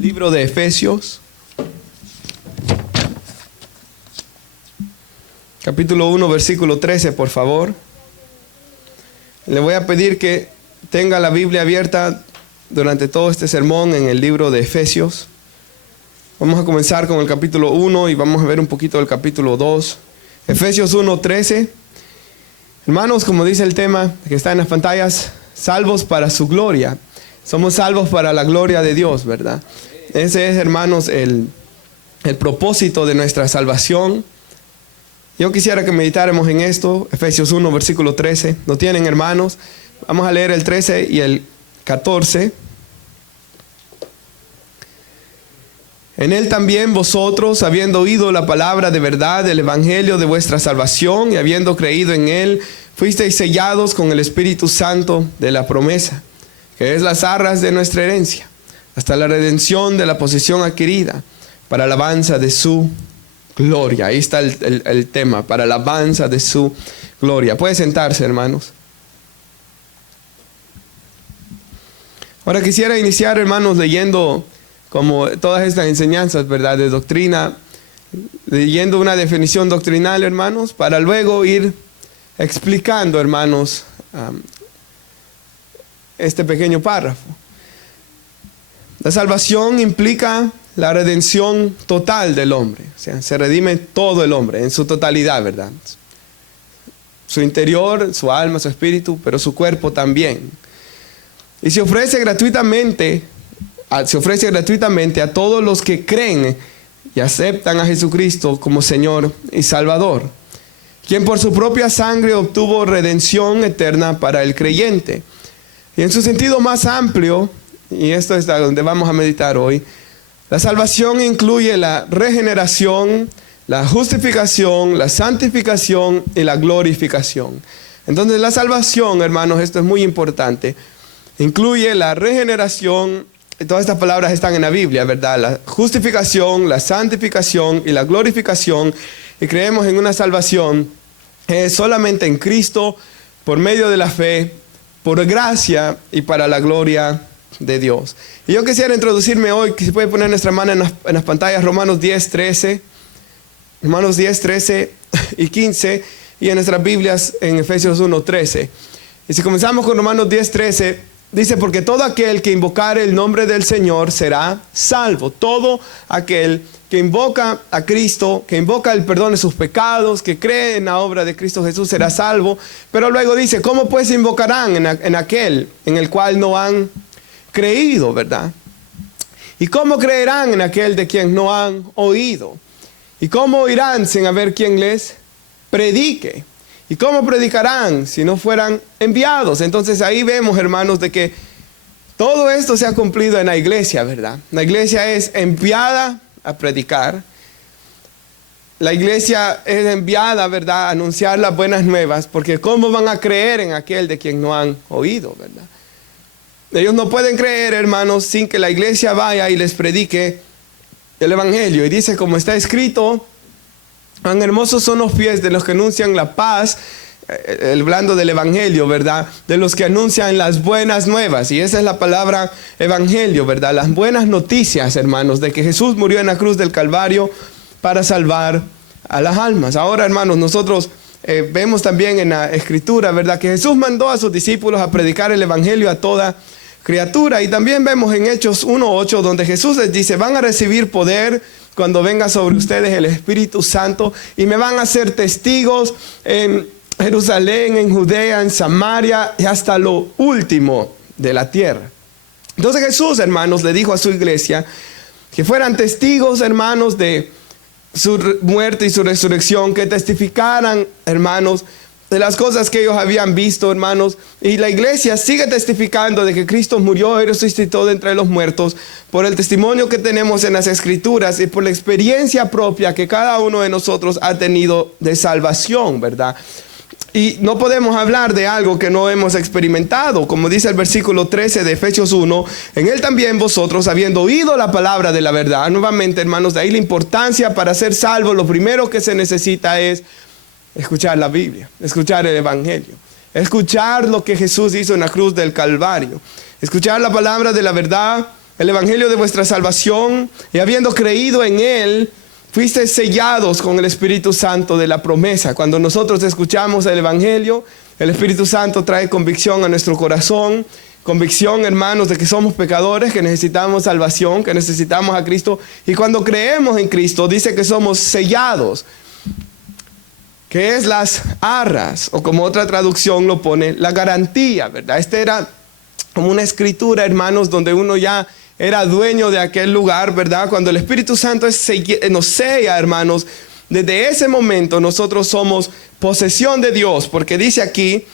Libro de Efesios, capítulo 1, versículo 13, por favor. Le voy a pedir que tenga la Biblia abierta durante todo este sermón en el libro de Efesios. Vamos a comenzar con el capítulo 1 y vamos a ver un poquito del capítulo 2. Efesios 1, 13. Hermanos, como dice el tema que está en las pantallas, salvos para su gloria. Somos salvos para la gloria de Dios, ¿verdad? Ese es, hermanos, el propósito de nuestra salvación. Yo quisiera que meditáramos en esto, Efesios 1, versículo 13. ¿Lo tienen, hermanos? Vamos a leer el 13 y el 14. En él también vosotros, habiendo oído la palabra de verdad del evangelio de vuestra salvación y habiendo creído en él, fuisteis sellados con el Espíritu Santo de la promesa, que es las arras de nuestra herencia, hasta la redención de la posesión adquirida, para alabanza de su gloria. Ahí está el tema, para alabanza de su gloria. Puede sentarse, hermanos. Ahora quisiera iniciar, hermanos, leyendo como todas estas enseñanzas, ¿verdad?, de doctrina, leyendo una definición doctrinal, hermanos, para luego ir explicando, hermanos, este pequeño párrafo. La salvación implica la redención total del hombre. O sea, se redime todo el hombre en su totalidad, ¿verdad? Su interior, su alma, su espíritu, pero su cuerpo también. Y se ofrece gratuitamente a todos los que creen y aceptan a Jesucristo como Señor y Salvador, quien por su propia sangre obtuvo redención eterna para el creyente. Y en su sentido más amplio, y esto es donde vamos a meditar hoy, la salvación incluye la regeneración, la justificación, la santificación y la glorificación. Entonces la salvación, hermanos, esto es muy importante, incluye la regeneración, y todas estas palabras están en la Biblia, ¿verdad? La justificación, la santificación y la glorificación, y creemos en una salvación solamente en Cristo, por medio de la fe, por gracia y para la gloria de Dios. Y yo quisiera introducirme hoy, que se puede poner nuestra mano en las pantallas, Romanos 10, 13, Romanos 10, 13 y 15, y en nuestras Biblias en Efesios 1, 13. Y si comenzamos con Romanos 10, 13, dice, porque todo aquel que invocare el nombre del Señor será salvo. Todo aquel que invoca a Cristo, que invoca el perdón de sus pecados, que cree en la obra de Cristo Jesús, será salvo. Pero luego dice, ¿cómo pues invocarán en aquel en el cual no han creído, verdad? ¿Y cómo creerán en aquel de quien no han oído? ¿Y cómo oirán sin haber quien les predique? ¿Y cómo predicarán si no fueran enviados? Entonces ahí vemos, hermanos, de que todo esto se ha cumplido en la iglesia, ¿verdad? La iglesia es enviada a predicar. La iglesia es enviada, ¿verdad?, a anunciar las buenas nuevas, porque ¿cómo van a creer en aquel de quien no han oído, verdad? Ellos no pueden creer, hermanos, sin que la iglesia vaya y les predique el evangelio. Y dice, como está escrito, tan hermosos son los pies de los que anuncian la paz, hablando del evangelio, ¿verdad?, de los que anuncian las buenas nuevas. Y esa es la palabra evangelio, ¿verdad? Las buenas noticias, hermanos, de que Jesús murió en la cruz del Calvario para salvar a las almas. Ahora, hermanos, nosotros vemos también en la Escritura, ¿verdad?, que Jesús mandó a sus discípulos a predicar el evangelio a toda criatura. Y también vemos en Hechos 1:8, donde Jesús les dice, van a recibir poder cuando venga sobre ustedes el Espíritu Santo, y me van a ser testigos en Jerusalén, en Judea, en Samaria y hasta lo último de la tierra. Entonces Jesús, hermanos, le dijo a su iglesia que fueran testigos, hermanos, de su muerte y su resurrección, que testificaran, hermanos, de las cosas que ellos habían visto, hermanos. Y la iglesia sigue testificando de que Cristo murió y resucitó de entre los muertos por el testimonio que tenemos en las Escrituras y por la experiencia propia que cada uno de nosotros ha tenido de salvación, ¿verdad? Y no podemos hablar de algo que no hemos experimentado. Como dice el versículo 13 de Efesios 1, en él también vosotros, habiendo oído la palabra de la verdad. Nuevamente, hermanos, de ahí la importancia para ser salvos. Lo primero que se necesita es escuchar la Biblia, escuchar el evangelio, escuchar lo que Jesús hizo en la cruz del Calvario, escuchar la palabra de la verdad el evangelio de vuestra salvación, y habiendo creído en él, fuiste sellados con el Espíritu Santo de la promesa. Cuando nosotros escuchamos el evangelio, el Espíritu Santo trae convicción a nuestro corazón. Convicción, hermanos, de que somos pecadores, que necesitamos salvación, que necesitamos a Cristo. Y cuando creemos en Cristo, dice que somos sellados, que es las arras, o como otra traducción lo pone, la garantía, ¿verdad? Este era como una escritura, hermanos, donde uno ya era dueño de aquel lugar, ¿verdad? Cuando el Espíritu Santo nos sella, hermanos, desde ese momento nosotros somos posesión de Dios, porque dice aquí,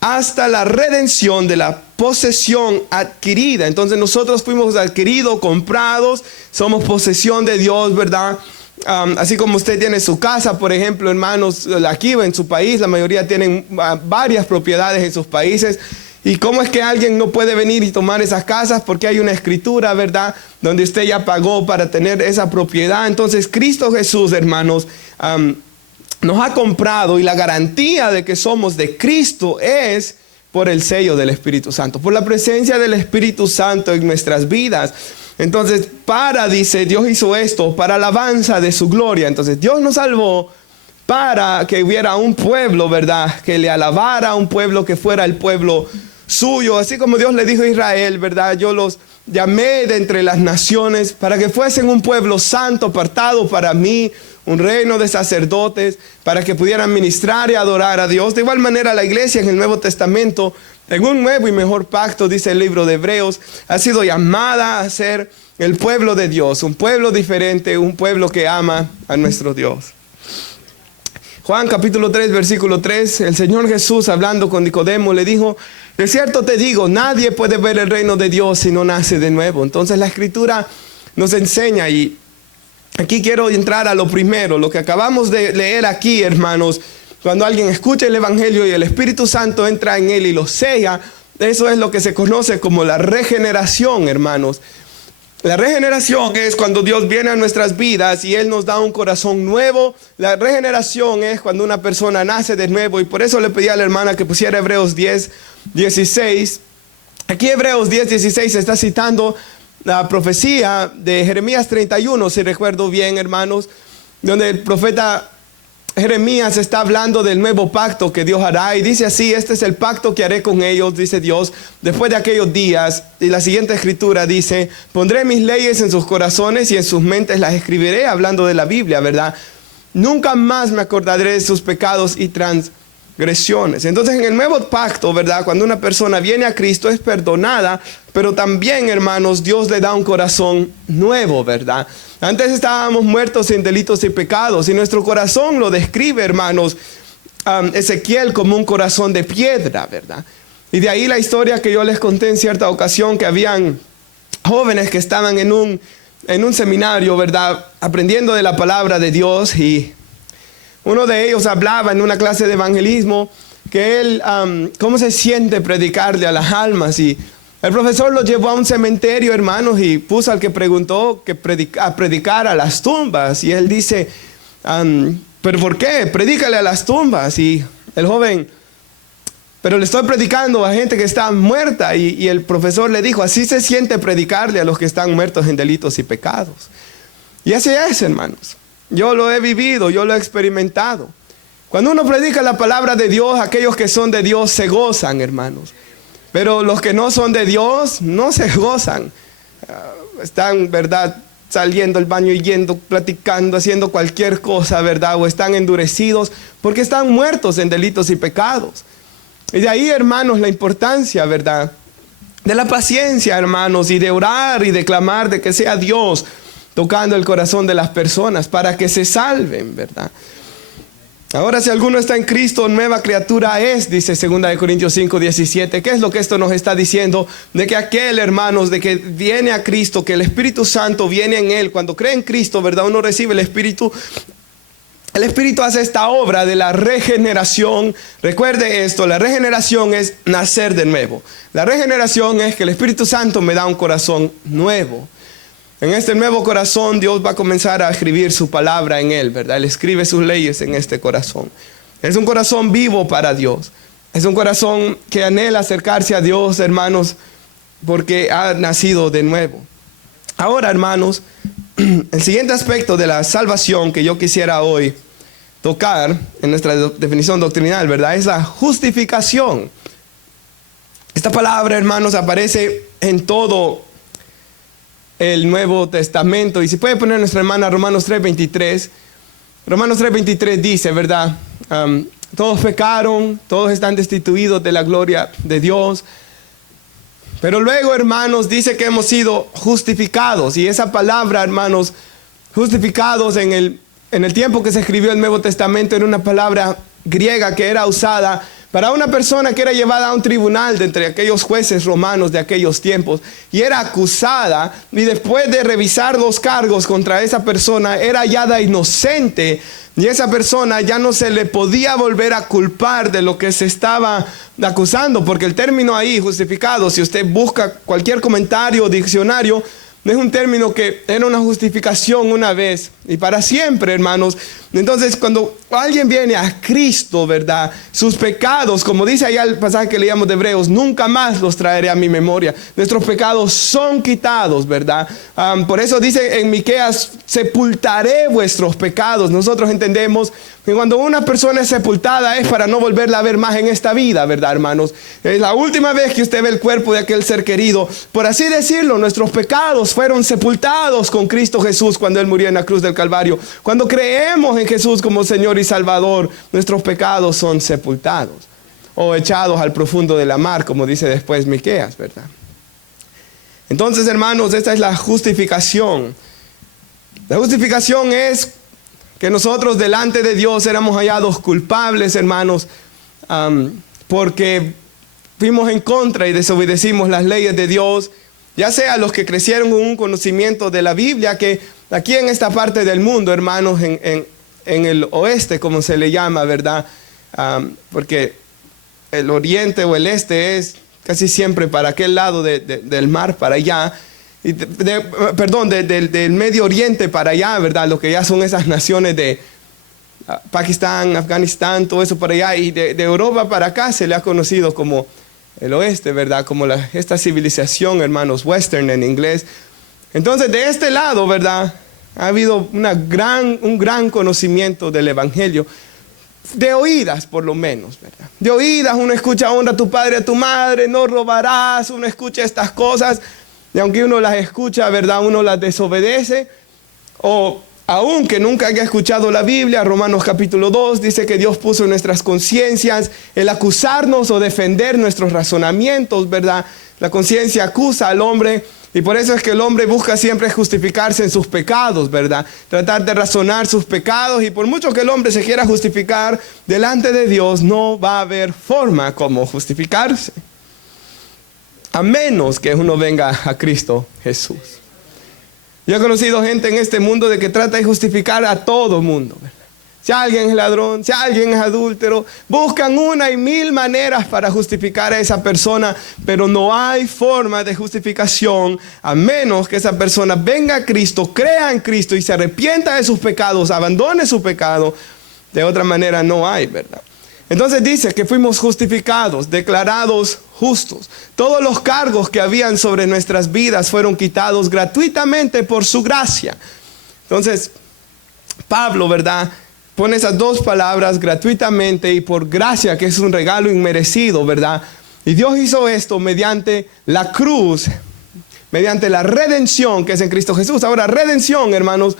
hasta la redención de la posesión adquirida. Entonces nosotros fuimos adquiridos, comprados, somos posesión de Dios, ¿verdad? Así como usted tiene su casa, por ejemplo, hermanos, aquí en su país, la mayoría tienen varias propiedades en sus países. ¿Y cómo es que alguien no puede venir y tomar esas casas? Porque hay una escritura, ¿verdad?, donde usted ya pagó para tener esa propiedad. Entonces Cristo Jesús, hermanos, nos ha comprado, y la garantía de que somos de Cristo es por el sello del Espíritu Santo, por la presencia del Espíritu Santo en nuestras vidas. Entonces, dice, Dios hizo esto para alabanza de su gloria. Entonces, Dios nos salvó para que hubiera un pueblo, ¿verdad?, que le alabara, un pueblo que fuera el pueblo suyo. Así como Dios le dijo a Israel, ¿verdad?, yo los llamé de entre las naciones para que fuesen un pueblo santo, apartado para mí, un reino de sacerdotes, para que pudieran ministrar y adorar a Dios. De igual manera, la iglesia en el Nuevo Testamento, en un nuevo y mejor pacto, dice el libro de Hebreos, ha sido llamada a ser el pueblo de Dios, un pueblo diferente, un pueblo que ama a nuestro Dios. Juan capítulo 3, versículo 3, el Señor Jesús, hablando con Nicodemo, le dijo, de cierto te digo, nadie puede ver el reino de Dios si no nace de nuevo. Entonces la Escritura nos enseña, y aquí quiero entrar a lo primero, lo que acabamos de leer aquí, hermanos. Cuando alguien escucha el evangelio y el Espíritu Santo entra en él y lo sella, eso es lo que se conoce como la regeneración, hermanos. La regeneración es cuando Dios viene a nuestras vidas y Él nos da un corazón nuevo. La regeneración es cuando una persona nace de nuevo, y por eso le pedí a la hermana que pusiera Hebreos 10, 16. Aquí Hebreos 10, 16 está citando la profecía de Jeremías 31, si recuerdo bien, hermanos, donde el profeta Jeremías está hablando del nuevo pacto que Dios hará, y dice así: este es el pacto que haré con ellos, dice Dios, después de aquellos días. Y la siguiente escritura dice: pondré mis leyes en sus corazones y en sus mentes las escribiré, hablando de la Biblia, ¿verdad? Nunca más me acordaré de sus pecados y transgresiones. Entonces, en el nuevo pacto, ¿verdad?, cuando una persona viene a Cristo es perdonada, pero también, hermanos, Dios le da un corazón nuevo, ¿verdad? Antes estábamos muertos en delitos y pecados, y nuestro corazón lo describe, hermanos, Ezequiel, como un corazón de piedra, ¿verdad? Y de ahí la historia que yo les conté en cierta ocasión, que habían jóvenes que estaban en un seminario, ¿verdad?, aprendiendo de la palabra de Dios, y uno de ellos hablaba en una clase de evangelismo que él, cómo se siente predicarle a las almas, y el profesor lo llevó a un cementerio, hermanos, y puso al que preguntó que predicar a las tumbas. Y él dice, ¿pero por qué? Predícale a las tumbas. Y el joven, pero le estoy predicando a gente que está muerta. Y el profesor le dijo, así se siente predicarle a los que están muertos en delitos y pecados. Y así es, hermanos. Yo lo he vivido, yo lo he experimentado. Cuando uno predica la palabra de Dios, aquellos que son de Dios se gozan, hermanos. Pero los que no son de Dios no se gozan. Están, ¿verdad?, saliendo del baño y yendo, platicando, haciendo cualquier cosa, ¿verdad? O están endurecidos porque están muertos en delitos y pecados. Y de ahí, hermanos, la importancia, ¿verdad?, de la paciencia, hermanos, y de orar y de clamar de que sea Dios tocando el corazón de las personas para que se salven, ¿verdad? Ahora, si alguno está en Cristo, nueva criatura es, dice 2 Corintios 5, 17. ¿Qué es lo que esto nos está diciendo? De que aquel, hermanos, de que viene a Cristo, que el Espíritu Santo viene en él. Cuando cree en Cristo, ¿verdad?, uno recibe el Espíritu. El Espíritu hace esta obra de la regeneración. Recuerde esto, la regeneración es nacer de nuevo. La regeneración es que el Espíritu Santo me da un corazón nuevo. En este nuevo corazón Dios va a comenzar a escribir su palabra en él, ¿verdad? Él escribe sus leyes en este corazón. Es un corazón vivo para Dios. Es un corazón que anhela acercarse a Dios, hermanos, porque ha nacido de nuevo. Ahora, hermanos, el siguiente aspecto de la salvación que yo quisiera hoy tocar en nuestra definición doctrinal, ¿verdad? Es la justificación. Esta palabra, hermanos, aparece en todo el Nuevo Testamento. Y si puede poner nuestra hermana Romanos 3:23. Romanos 3:23 dice, ¿verdad? Todos pecaron, todos están destituidos de la gloria de Dios. Pero luego, hermanos, dice que hemos sido justificados. Y esa palabra, hermanos, justificados en el tiempo que se escribió el Nuevo Testamento, era una palabra griega que era usada para una persona que era llevada a un tribunal de entre aquellos jueces romanos de aquellos tiempos y era acusada, y después de revisar los cargos contra esa persona era hallada inocente, y esa persona ya no se le podía volver a culpar de lo que se estaba acusando, porque el término ahí, justificado, si usted busca cualquier comentario o diccionario, es un término que era una justificación una vez y para siempre, hermanos. Entonces, cuando alguien viene a Cristo, ¿verdad? Sus pecados, como dice allá el pasaje que leíamos de Hebreos, nunca más los traeré a mi memoria. Nuestros pecados son quitados, ¿verdad? Por eso dice en Miqueas, sepultaré vuestros pecados. Nosotros entendemos que cuando una persona es sepultada es para no volverla a ver más en esta vida, ¿verdad, hermanos? Es la última vez que usted ve el cuerpo de aquel ser querido. Por así decirlo, nuestros pecados fueron sepultados con Cristo Jesús cuando Él murió en la cruz del Calvario. Cuando creemos en Jesús como Señor y Salvador, nuestros pecados son sepultados o echados al profundo de la mar, como dice después Miqueas, ¿verdad? Entonces, hermanos, esta es la justificación. La justificación es que nosotros delante de Dios éramos hallados culpables, hermanos, porque fuimos en contra y desobedecimos las leyes de Dios, ya sea los que crecieron con un conocimiento de la Biblia, que aquí en esta parte del mundo, hermanos, en el oeste, como se le llama, ¿verdad? Porque el oriente o el este es casi siempre para aquel lado del mar, para allá. Del Medio Oriente para allá, ¿verdad? Lo que ya son esas naciones de Pakistán, Afganistán, todo eso para allá. Y de Europa para acá se le ha conocido como el oeste, ¿verdad? Como esta civilización, hermanos, western en inglés. Entonces, de este lado, ¿verdad? Ha habido un gran conocimiento del Evangelio. De oídas, por lo menos, ¿verdad? De oídas uno escucha: honra a tu padre y a tu madre, no robarás. Uno escucha estas cosas. Y aunque uno las escucha, ¿verdad? Uno las desobedece. O aunque nunca haya escuchado la Biblia, Romanos capítulo 2 dice que Dios puso en nuestras conciencias el acusarnos o defender nuestros razonamientos, ¿verdad? La conciencia acusa al hombre y por eso es que el hombre busca siempre justificarse en sus pecados, ¿verdad? Tratar de razonar sus pecados, y por mucho que el hombre se quiera justificar delante de Dios, no va a haber forma como justificarse, a menos que uno venga a Cristo Jesús. Yo he conocido gente en este mundo de que trata de justificar a todo mundo, ¿verdad? Si alguien es ladrón, si alguien es adúltero, buscan 1 y 1000 maneras para justificar a esa persona, pero no hay forma de justificación a menos que esa persona venga a Cristo, crea en Cristo y se arrepienta de sus pecados, abandone su pecado. De otra manera no hay, ¿verdad? Entonces dice que fuimos justificados, declarados justos. Todos los cargos que habían sobre nuestras vidas fueron quitados gratuitamente por su gracia. Entonces, Pablo, ¿verdad?, pone esas dos palabras, gratuitamente y por gracia, que es un regalo inmerecido, ¿verdad? Y Dios hizo esto mediante la cruz, mediante la redención que es en Cristo Jesús. Ahora, redención, hermanos,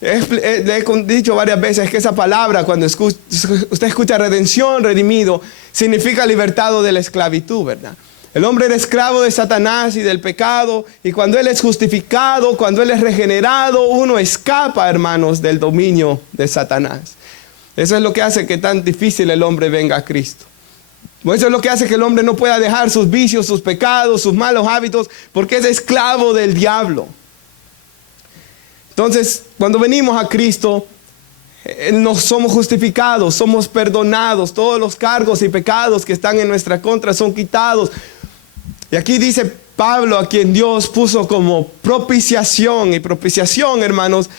le he dicho varias veces que esa palabra, cuando usted escucha redención, redimido, significa libertado de la esclavitud, ¿verdad? El hombre era esclavo de Satanás y del pecado, y cuando él es justificado, cuando él es regenerado, uno escapa, hermanos, del dominio de Satanás. Eso es lo que hace que tan difícil el hombre venga a Cristo. Eso es lo que hace que el hombre no pueda dejar sus vicios, sus pecados, sus malos hábitos, porque es esclavo del diablo. Entonces, cuando venimos a Cristo, nos somos justificados, somos perdonados, todos los cargos y pecados que están en nuestra contra son quitados. Y aquí dice Pablo, a quien Dios puso como propiciación, y propiciación, hermanos,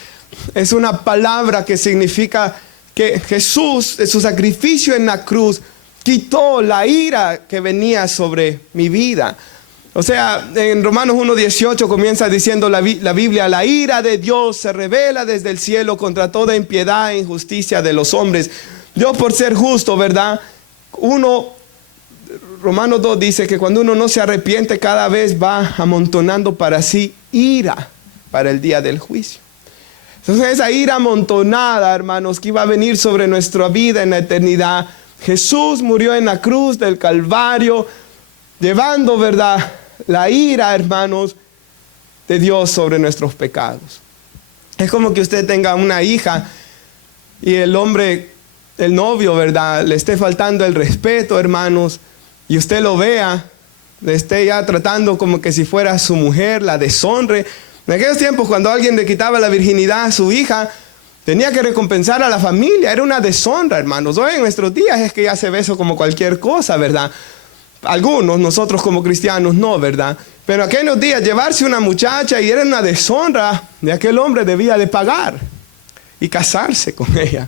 es una palabra que significa que Jesús, de su sacrificio en la cruz, quitó la ira que venía sobre mi vida. O sea, en Romanos 1:18 comienza diciendo la Biblia: la ira de Dios se revela desde el cielo contra toda impiedad e injusticia de los hombres. Dios, por ser justo, ¿verdad? Romanos 2 dice que cuando uno no se arrepiente, cada vez va amontonando para sí ira para el día del juicio. Entonces esa ira amontonada, hermanos, que iba a venir sobre nuestra vida en la eternidad, Jesús murió en la cruz del Calvario, llevando, ¿verdad?, la ira, hermanos, de Dios sobre nuestros pecados. Es como que usted tenga una hija y el hombre, el novio, ¿verdad?, le esté faltando el respeto, hermanos, y usted lo vea, le esté ya tratando como que si fuera su mujer, la deshonre. En aquellos tiempos, cuando alguien le quitaba la virginidad a su hija, tenía que recompensar a la familia. Era una deshonra, hermanos. Hoy en nuestros días es que ya se ve eso como cualquier cosa, ¿verdad? Algunos, nosotros como cristianos, no, ¿verdad? Pero aquellos días llevarse una muchacha y era una deshonra, de aquel hombre debía de pagar y casarse con ella.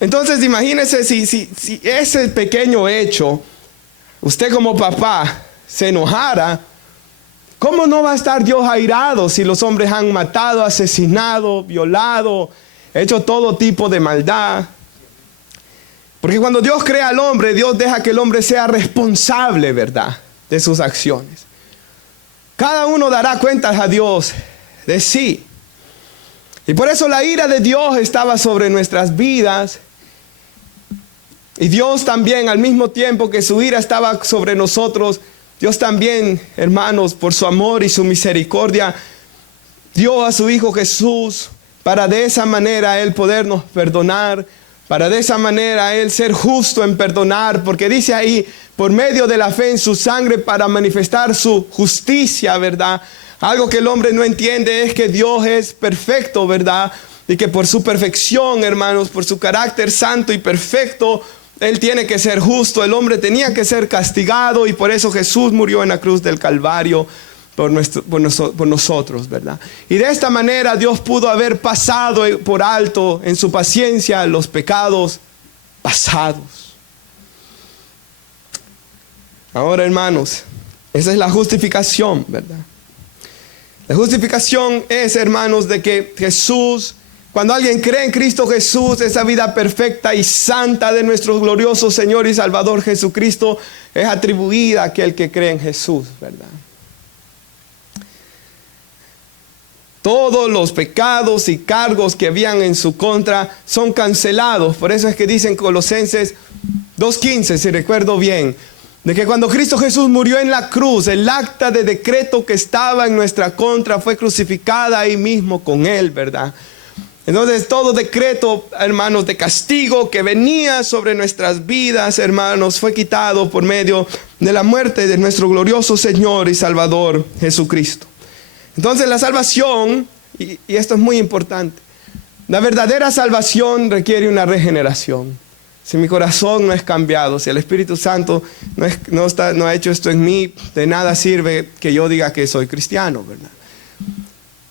Entonces imagínese si ese pequeño hecho, usted como papá se enojara, ¿cómo no va a estar Dios airado si los hombres han matado, asesinado, violado, hecho todo tipo de maldad? Porque cuando Dios crea al hombre, Dios deja que el hombre sea responsable, ¿verdad?, de sus acciones. Cada uno dará cuentas a Dios de sí. Y por eso la ira de Dios estaba sobre nuestras vidas. Y Dios también, al mismo tiempo que su ira estaba sobre nosotros, Dios también, hermanos, por su amor y su misericordia, dio a su Hijo Jesús para de esa manera Él podernos perdonar, para de esa manera Él ser justo en perdonar, porque dice ahí, por medio de la fe en su sangre, para manifestar su justicia, ¿verdad? Algo que el hombre no entiende es que Dios es perfecto, ¿verdad? Y que por su perfección, hermanos, por su carácter santo y perfecto, Él tiene que ser justo. El hombre tenía que ser castigado y por eso Jesús murió en la cruz del Calvario por nosotros, ¿verdad? Y de esta manera Dios pudo haber pasado por alto en su paciencia los pecados pasados. Ahora, hermanos, esa es la justificación, ¿verdad? La justificación es, hermanos, de que Jesús, cuando alguien cree en Cristo Jesús, esa vida perfecta y santa de nuestro glorioso Señor y Salvador Jesucristo es atribuida a aquel que cree en Jesús, ¿verdad? Todos los pecados y cargos que habían en su contra son cancelados. Por eso es que dicen Colosenses 2:15, si recuerdo bien, de que cuando Cristo Jesús murió en la cruz, el acta de decreto que estaba en nuestra contra fue crucificada ahí mismo con Él, ¿verdad? Entonces todo decreto, hermanos, de castigo que venía sobre nuestras vidas, hermanos, fue quitado por medio de la muerte de nuestro glorioso Señor y Salvador Jesucristo. Entonces la salvación, y esto es muy importante, la verdadera salvación requiere una regeneración. Si mi corazón no es cambiado, si el Espíritu Santo no ha hecho esto en mí, de nada sirve que yo diga que soy cristiano, ¿verdad?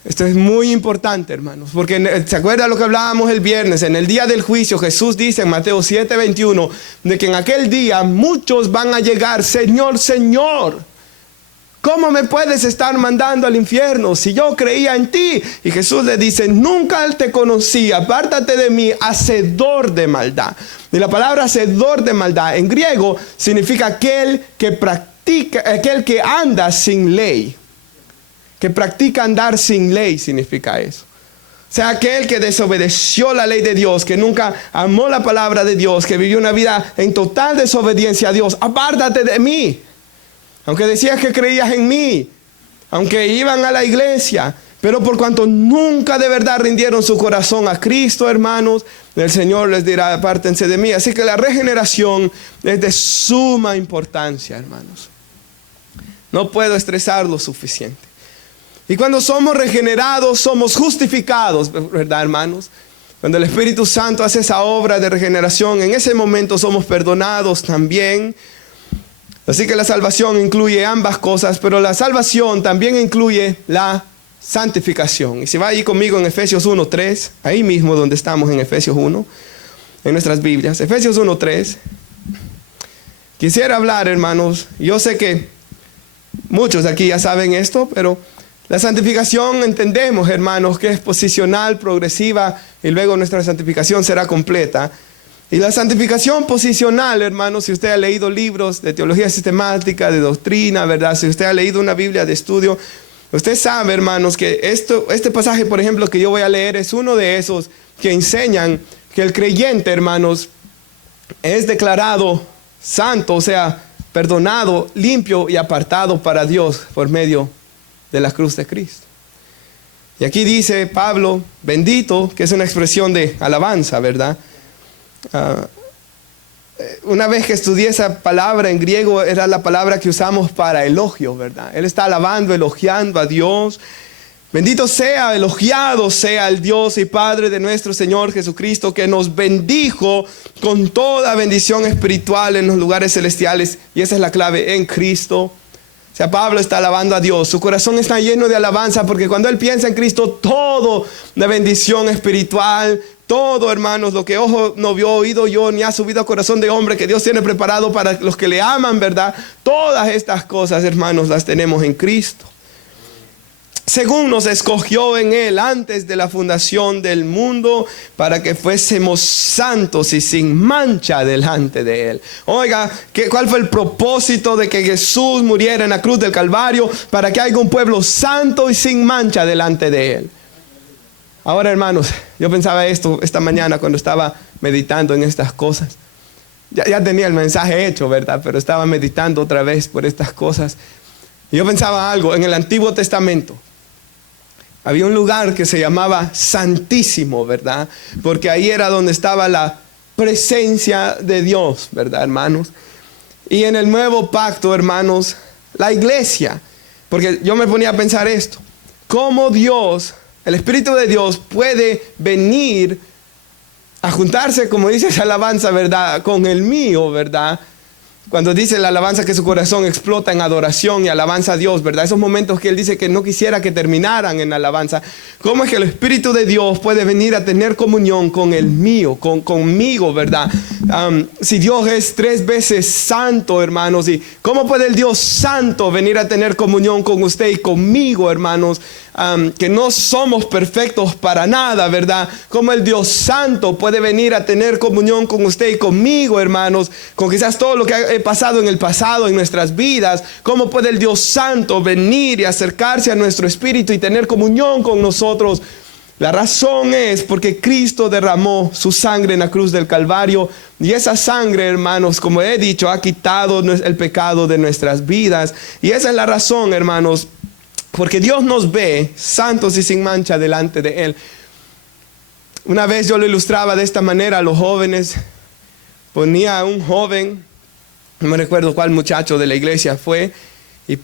Esto es muy importante, hermanos, porque ¿se acuerdan lo que hablábamos el viernes? En el día del juicio, Jesús dice en Mateo 7:21, de que en aquel día muchos van a llegar, Señor, Señor, ¿cómo me puedes estar mandando al infierno si yo creía en ti? Y Jesús le dice, nunca te conocí, apártate de mí, hacedor de maldad. Y la palabra hacedor de maldad en griego significa aquel que practica, aquel que anda sin ley. Que practica andar sin ley significa eso. O sea, aquel que desobedeció la ley de Dios, que nunca amó la palabra de Dios, que vivió una vida en total desobediencia a Dios. Apártate de mí. Aunque decías que creías en mí, aunque iban a la iglesia, pero por cuanto nunca de verdad rindieron su corazón a Cristo, hermanos, el Señor les dirá, apártense de mí. Así que la regeneración es de suma importancia, hermanos. No puedo estresar lo suficiente. Y cuando somos regenerados, somos justificados, ¿verdad, hermanos? Cuando el Espíritu Santo hace esa obra de regeneración, en ese momento somos perdonados también. Así que la salvación incluye ambas cosas, pero la salvación también incluye la santificación. Y si va ahí conmigo en Efesios 1:3, ahí mismo donde estamos en Efesios 1, en nuestras Biblias, Efesios 1:3. Quisiera hablar, hermanos, yo sé que Muchos aquí ya saben esto, pero la santificación entendemos, hermanos, que es posicional, progresiva, y luego nuestra santificación será completa. Y la santificación posicional, hermanos, si usted ha leído libros de teología sistemática, de doctrina, ¿verdad? Si usted ha leído una Biblia de estudio, usted sabe, hermanos, que este pasaje, por ejemplo, que yo voy a leer, es uno de esos que enseñan que el creyente, hermanos, es declarado santo, o sea, perdonado, limpio y apartado para Dios por medio de la cruz de Cristo. Y aquí dice Pablo, bendito, que es una expresión de alabanza, ¿verdad? Una vez que estudié esa palabra en griego, era la palabra que usamos para elogio, ¿verdad? Él está alabando, elogiando a Dios. Bendito sea, elogiado sea el Dios y Padre de nuestro Señor Jesucristo, que nos bendijo con toda bendición espiritual en los lugares celestiales. Y esa es la clave, en Cristo. O sea, Pablo está alabando a Dios. Su corazón está lleno de alabanza, porque cuando él piensa en Cristo, todo de bendición espiritual, todo, hermanos, lo que ojo no vio, oído yo, ni ha subido a corazón de hombre, que Dios tiene preparado para los que le aman, ¿verdad? Todas estas cosas, hermanos, las tenemos en Cristo. Según nos escogió en Él antes de la fundación del mundo, para que fuésemos santos y sin mancha delante de Él. Oiga, ¿cuál fue el propósito de que Jesús muriera en la cruz del Calvario? Para que haya un pueblo santo y sin mancha delante de Él. Ahora, hermanos, yo pensaba esto esta mañana cuando estaba meditando en estas cosas. Ya tenía el mensaje hecho, ¿verdad? Pero estaba meditando otra vez por estas cosas. Y yo pensaba algo, en el Antiguo Testamento había un lugar que se llamaba Santísimo, ¿verdad? Porque ahí era donde estaba la presencia de Dios, ¿verdad, hermanos? Y en el Nuevo Pacto, hermanos, la iglesia. Porque yo me ponía a pensar esto. ¿Cómo Dios, el Espíritu de Dios, puede venir a juntarse, como dice esa alabanza, ¿verdad? Con el mío, ¿verdad? Cuando dice la alabanza que su corazón explota en adoración y alabanza a Dios, ¿verdad? Esos momentos que él dice que no quisiera que terminaran en alabanza. ¿Cómo es que el Espíritu de Dios puede venir a tener comunión con el mío, conmigo, ¿verdad? Si Dios es 3 veces santo, hermanos, ¿y cómo puede el Dios santo venir a tener comunión con usted y conmigo, hermanos? Que no somos perfectos para nada, ¿verdad? ¿Cómo el Dios santo puede venir a tener comunión con usted y conmigo, hermanos? Con quizás todo lo que ha pasado en el pasado, en nuestras vidas. ¿Cómo puede el Dios santo venir y acercarse a nuestro espíritu y tener comunión con nosotros? La razón es porque Cristo derramó su sangre en la cruz del Calvario. Y esa sangre, hermanos, como he dicho, ha quitado el pecado de nuestras vidas. Y esa es la razón, hermanos, porque Dios nos ve santos y sin mancha delante de Él. Una vez yo lo ilustraba de esta manera a los jóvenes. Ponía a un joven, no me recuerdo cuál muchacho de la iglesia fue, y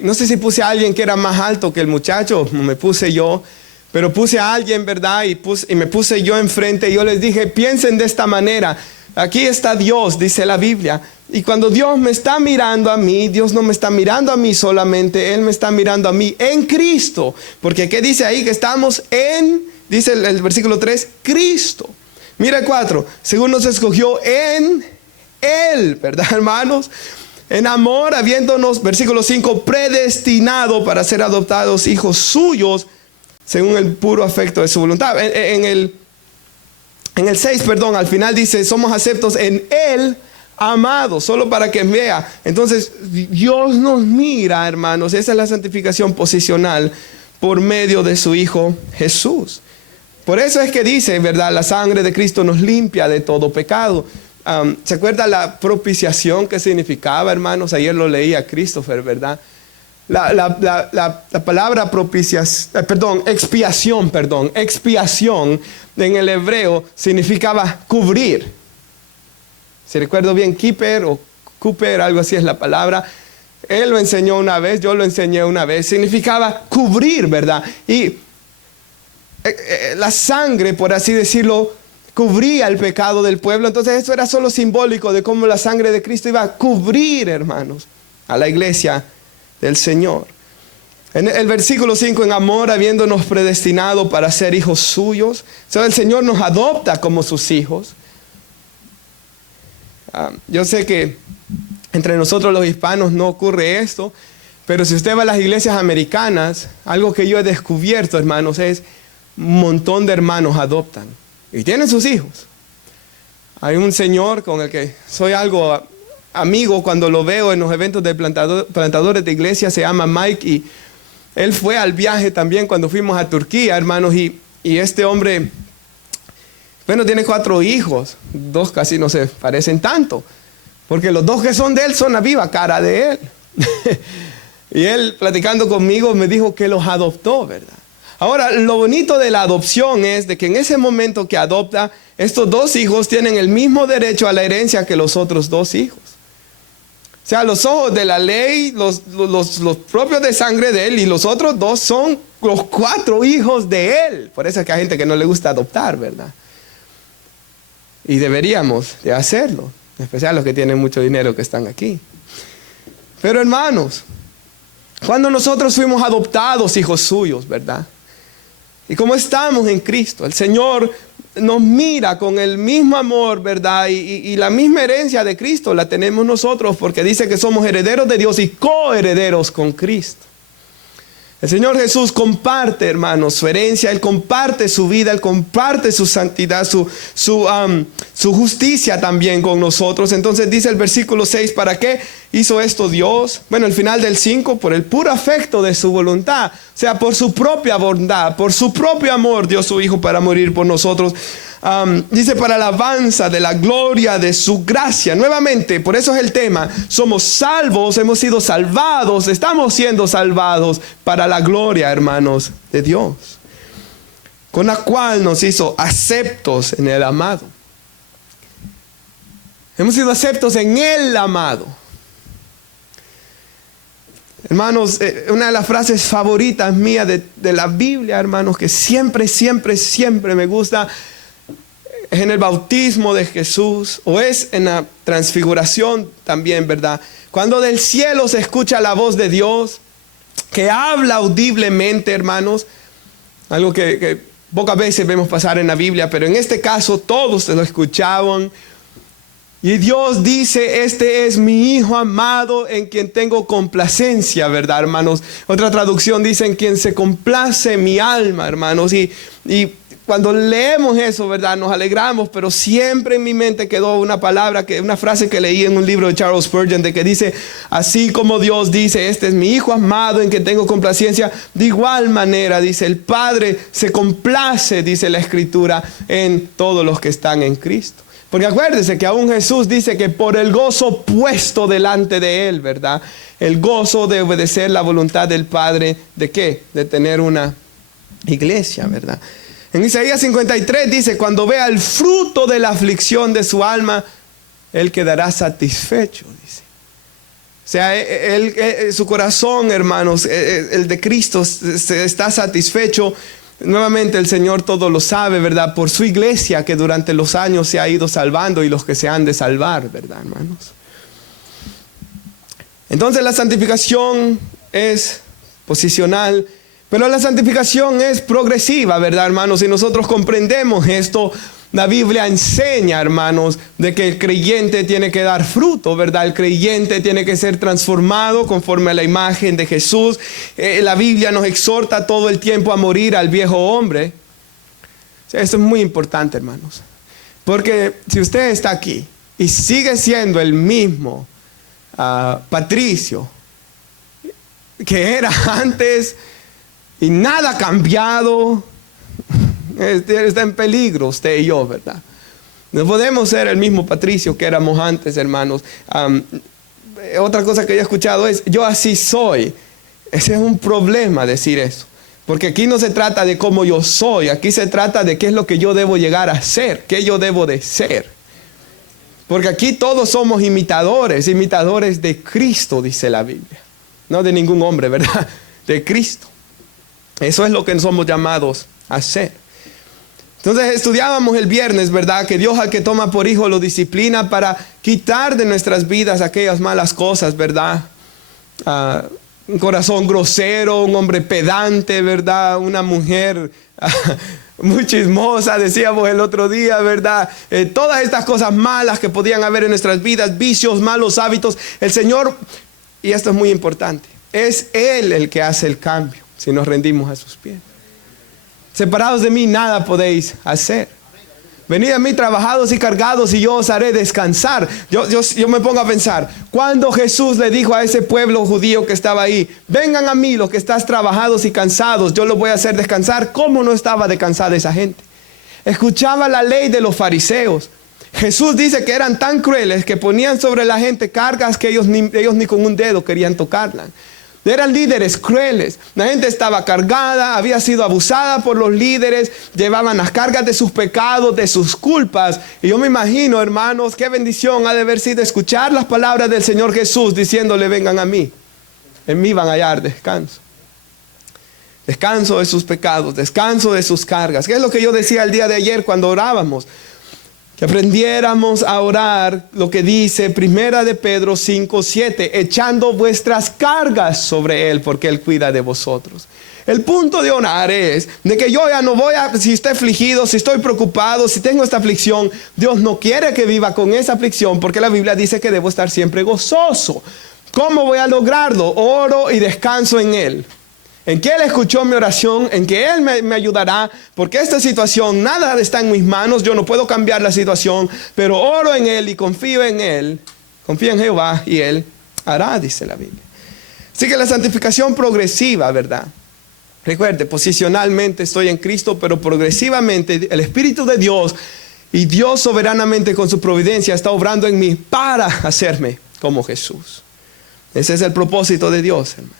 no sé si puse a alguien que era más alto que el muchacho, me puse yo, pero puse a alguien, ¿verdad? Y me puse yo enfrente y yo les dije, piensen de esta manera. Aquí está Dios, dice la Biblia. Y cuando Dios me está mirando a mí, Dios no me está mirando a mí solamente, Él me está mirando a mí en Cristo. Porque ¿qué dice ahí? Que estamos dice el versículo 3, Cristo. Mira 4, según nos escogió en Él, ¿verdad, hermanos? En amor, habiéndonos, versículo 5, predestinado para ser adoptados hijos suyos, según el puro afecto de su voluntad. En el 6, perdón, al final dice, somos aceptos en Él, amado, solo para que vea. Entonces, Dios nos mira, hermanos. Esa es la santificación posicional por medio de su Hijo Jesús. Por eso es que dice, ¿verdad? La sangre de Cristo nos limpia de todo pecado. ¿Se acuerda la propiciación que significaba, hermanos? Ayer lo leía Christopher, ¿verdad? La palabra expiación en el hebreo significaba cubrir. Si recuerdo bien, keeper o cooper, algo así es la palabra. Él lo enseñó una vez, yo lo enseñé una vez. Significaba cubrir, ¿verdad? Y la sangre, por así decirlo, cubría el pecado del pueblo. Entonces eso era solo simbólico de cómo la sangre de Cristo iba a cubrir, hermanos, a la iglesia del Señor. En el versículo 5, en amor, habiéndonos predestinado para ser hijos suyos. O sea, el Señor nos adopta como sus hijos. Yo sé que entre nosotros los hispanos no ocurre esto, Pero si usted va a las iglesias americanas, algo que yo he descubierto, hermanos, es un montón de hermanos adoptan y tienen sus hijos. Hay un señor con el que soy algo amigo cuando lo veo en los eventos de plantadores de iglesia, se llama Mike, y él fue al viaje también cuando fuimos a Turquía, hermanos, y este hombre, bueno, tiene 4 hijos, 2 casi no se parecen tanto, porque los 2 que son de él son la viva cara de él. Y él, platicando conmigo, me dijo que los adoptó, ¿verdad? Ahora, lo bonito de la adopción es de que en ese momento que adopta, estos 2 hijos tienen el mismo derecho a la herencia que los otros 2 hijos. O sea, los ojos de la ley, los propios de sangre de él, y los otros 2 son los 4 hijos de él. Por eso es que hay gente que no le gusta adoptar, ¿verdad? Y deberíamos de hacerlo, en especial los que tienen mucho dinero que están aquí. Pero hermanos, cuando nosotros fuimos adoptados hijos suyos, ¿verdad? Y como estamos en Cristo, el Señor nos mira con el mismo amor, ¿verdad? Y la misma herencia de Cristo la tenemos nosotros, porque dice que somos herederos de Dios y coherederos con Cristo. El Señor Jesús comparte, hermanos, su herencia. Él comparte su vida, Él comparte su santidad, su justicia también con nosotros. Entonces dice el versículo 6, ¿para qué hizo esto Dios? Bueno, el final del 5, por el puro afecto de su voluntad. O sea, por su propia bondad, por su propio amor dio su Hijo para morir por nosotros. Dice, para alabanza de la gloria de su gracia. Nuevamente, por eso es el tema. Somos salvos, hemos sido salvados, estamos siendo salvados para la gloria, hermanos, de Dios, con la cual nos hizo aceptos en el amado. Hemos sido aceptos en el amado. Hermanos, una de las frases favoritas mías de la Biblia, hermanos, que siempre me gusta, es en el bautismo de Jesús, o es en la transfiguración también, ¿verdad? Cuando del cielo se escucha la voz de Dios, que habla audiblemente, hermanos, algo que pocas veces vemos pasar en la Biblia, pero en este caso todos lo escuchaban. Y Dios dice, este es mi Hijo amado en quien tengo complacencia, ¿verdad, hermanos? Otra traducción dice, en quien se complace mi alma, hermanos. Y cuando leemos eso, ¿verdad? Nos alegramos, pero siempre en mi mente quedó una frase que leí en un libro de Charles Spurgeon, de que dice, así como Dios dice, este es mi Hijo amado en quien tengo complacencia, de igual manera, dice, el Padre se complace, dice la Escritura, en todos los que están en Cristo. Porque acuérdense que aún Jesús dice que por el gozo puesto delante de Él, ¿verdad? El gozo de obedecer la voluntad del Padre, ¿de qué? De tener una iglesia, ¿verdad? En Isaías 53 dice, cuando vea el fruto de la aflicción de su alma, Él quedará satisfecho, dice. O sea, su corazón, hermanos, el de Cristo está satisfecho. Nuevamente el Señor todo lo sabe, ¿verdad? Por su iglesia que durante los años se ha ido salvando y los que se han de salvar, ¿verdad, hermanos? Entonces la santificación es posicional, pero la santificación es progresiva, ¿verdad, hermanos? Si nosotros comprendemos esto, la Biblia enseña, hermanos, de que el creyente tiene que dar fruto, ¿verdad? El creyente tiene que ser transformado conforme a la imagen de Jesús. La Biblia nos exhorta todo el tiempo a morir al viejo hombre. O sea, esto es muy importante, hermanos. Porque si usted está aquí y sigue siendo el mismo Patricio que era antes y nada ha cambiado, está en peligro usted y yo, ¿verdad? No podemos ser el mismo Patricio que éramos antes, hermanos. Otra cosa que yo he escuchado es, yo así soy. Ese es un problema decir eso. Porque aquí no se trata de cómo yo soy, aquí se trata de qué es lo que yo debo llegar a ser, qué yo debo de ser. Porque aquí todos somos imitadores de Cristo, dice la Biblia. No de ningún hombre, ¿verdad? De Cristo. Eso es lo que somos llamados a hacer. Entonces estudiábamos el viernes, ¿verdad? Que Dios al que toma por hijo lo disciplina para quitar de nuestras vidas aquellas malas cosas, ¿verdad? Un corazón grosero, un hombre pedante, ¿verdad? Una mujer muy chismosa, decíamos el otro día, ¿verdad? Todas estas cosas malas que podían haber en nuestras vidas, vicios, malos hábitos. El Señor, y esto es muy importante, Es Él el que hace el cambio si nos rendimos a sus pies. Separados de mí nada podéis hacer. Venid a mí trabajados y cargados y yo os haré descansar. Yo me pongo a pensar, cuando Jesús le dijo a ese pueblo judío que estaba ahí, vengan a mí los que estás trabajados y cansados, yo los voy a hacer descansar. ¿Cómo no estaba descansada esa gente? Escuchaba la ley de los fariseos. Jesús dice que eran tan crueles que ponían sobre la gente cargas que ellos ni con un dedo querían tocarla. Eran líderes crueles. La gente estaba cargada, había sido abusada por los líderes, llevaban las cargas de sus pecados, de sus culpas. Y yo me imagino, hermanos, qué bendición ha de haber sido escuchar las palabras del Señor Jesús diciéndole, vengan a mí. En mí van a hallar descanso. Descanso de sus pecados, descanso de sus cargas. ¿Qué es lo que yo decía el día de ayer cuando orábamos? Que aprendiéramos a orar lo que dice Primera de Pedro 5:7, echando vuestras cargas sobre Él, porque Él cuida de vosotros. El punto de orar es de que yo ya no voy a, si estoy afligido, si estoy preocupado, si tengo esta aflicción, Dios no quiere que viva con esa aflicción, porque la Biblia dice que debo estar siempre gozoso. ¿Cómo voy a lograrlo? Oro y descanso en Él. En que Él escuchó mi oración, en que Él me ayudará, porque esta situación, nada está en mis manos, yo no puedo cambiar la situación, pero oro en Él y confío en Él, confío en Jehová y Él hará, dice la Biblia. Así que la santificación progresiva, ¿verdad? Recuerde, posicionalmente estoy en Cristo, pero progresivamente el Espíritu de Dios y Dios soberanamente con su providencia está obrando en mí para hacerme como Jesús. Ese es el propósito de Dios, hermano.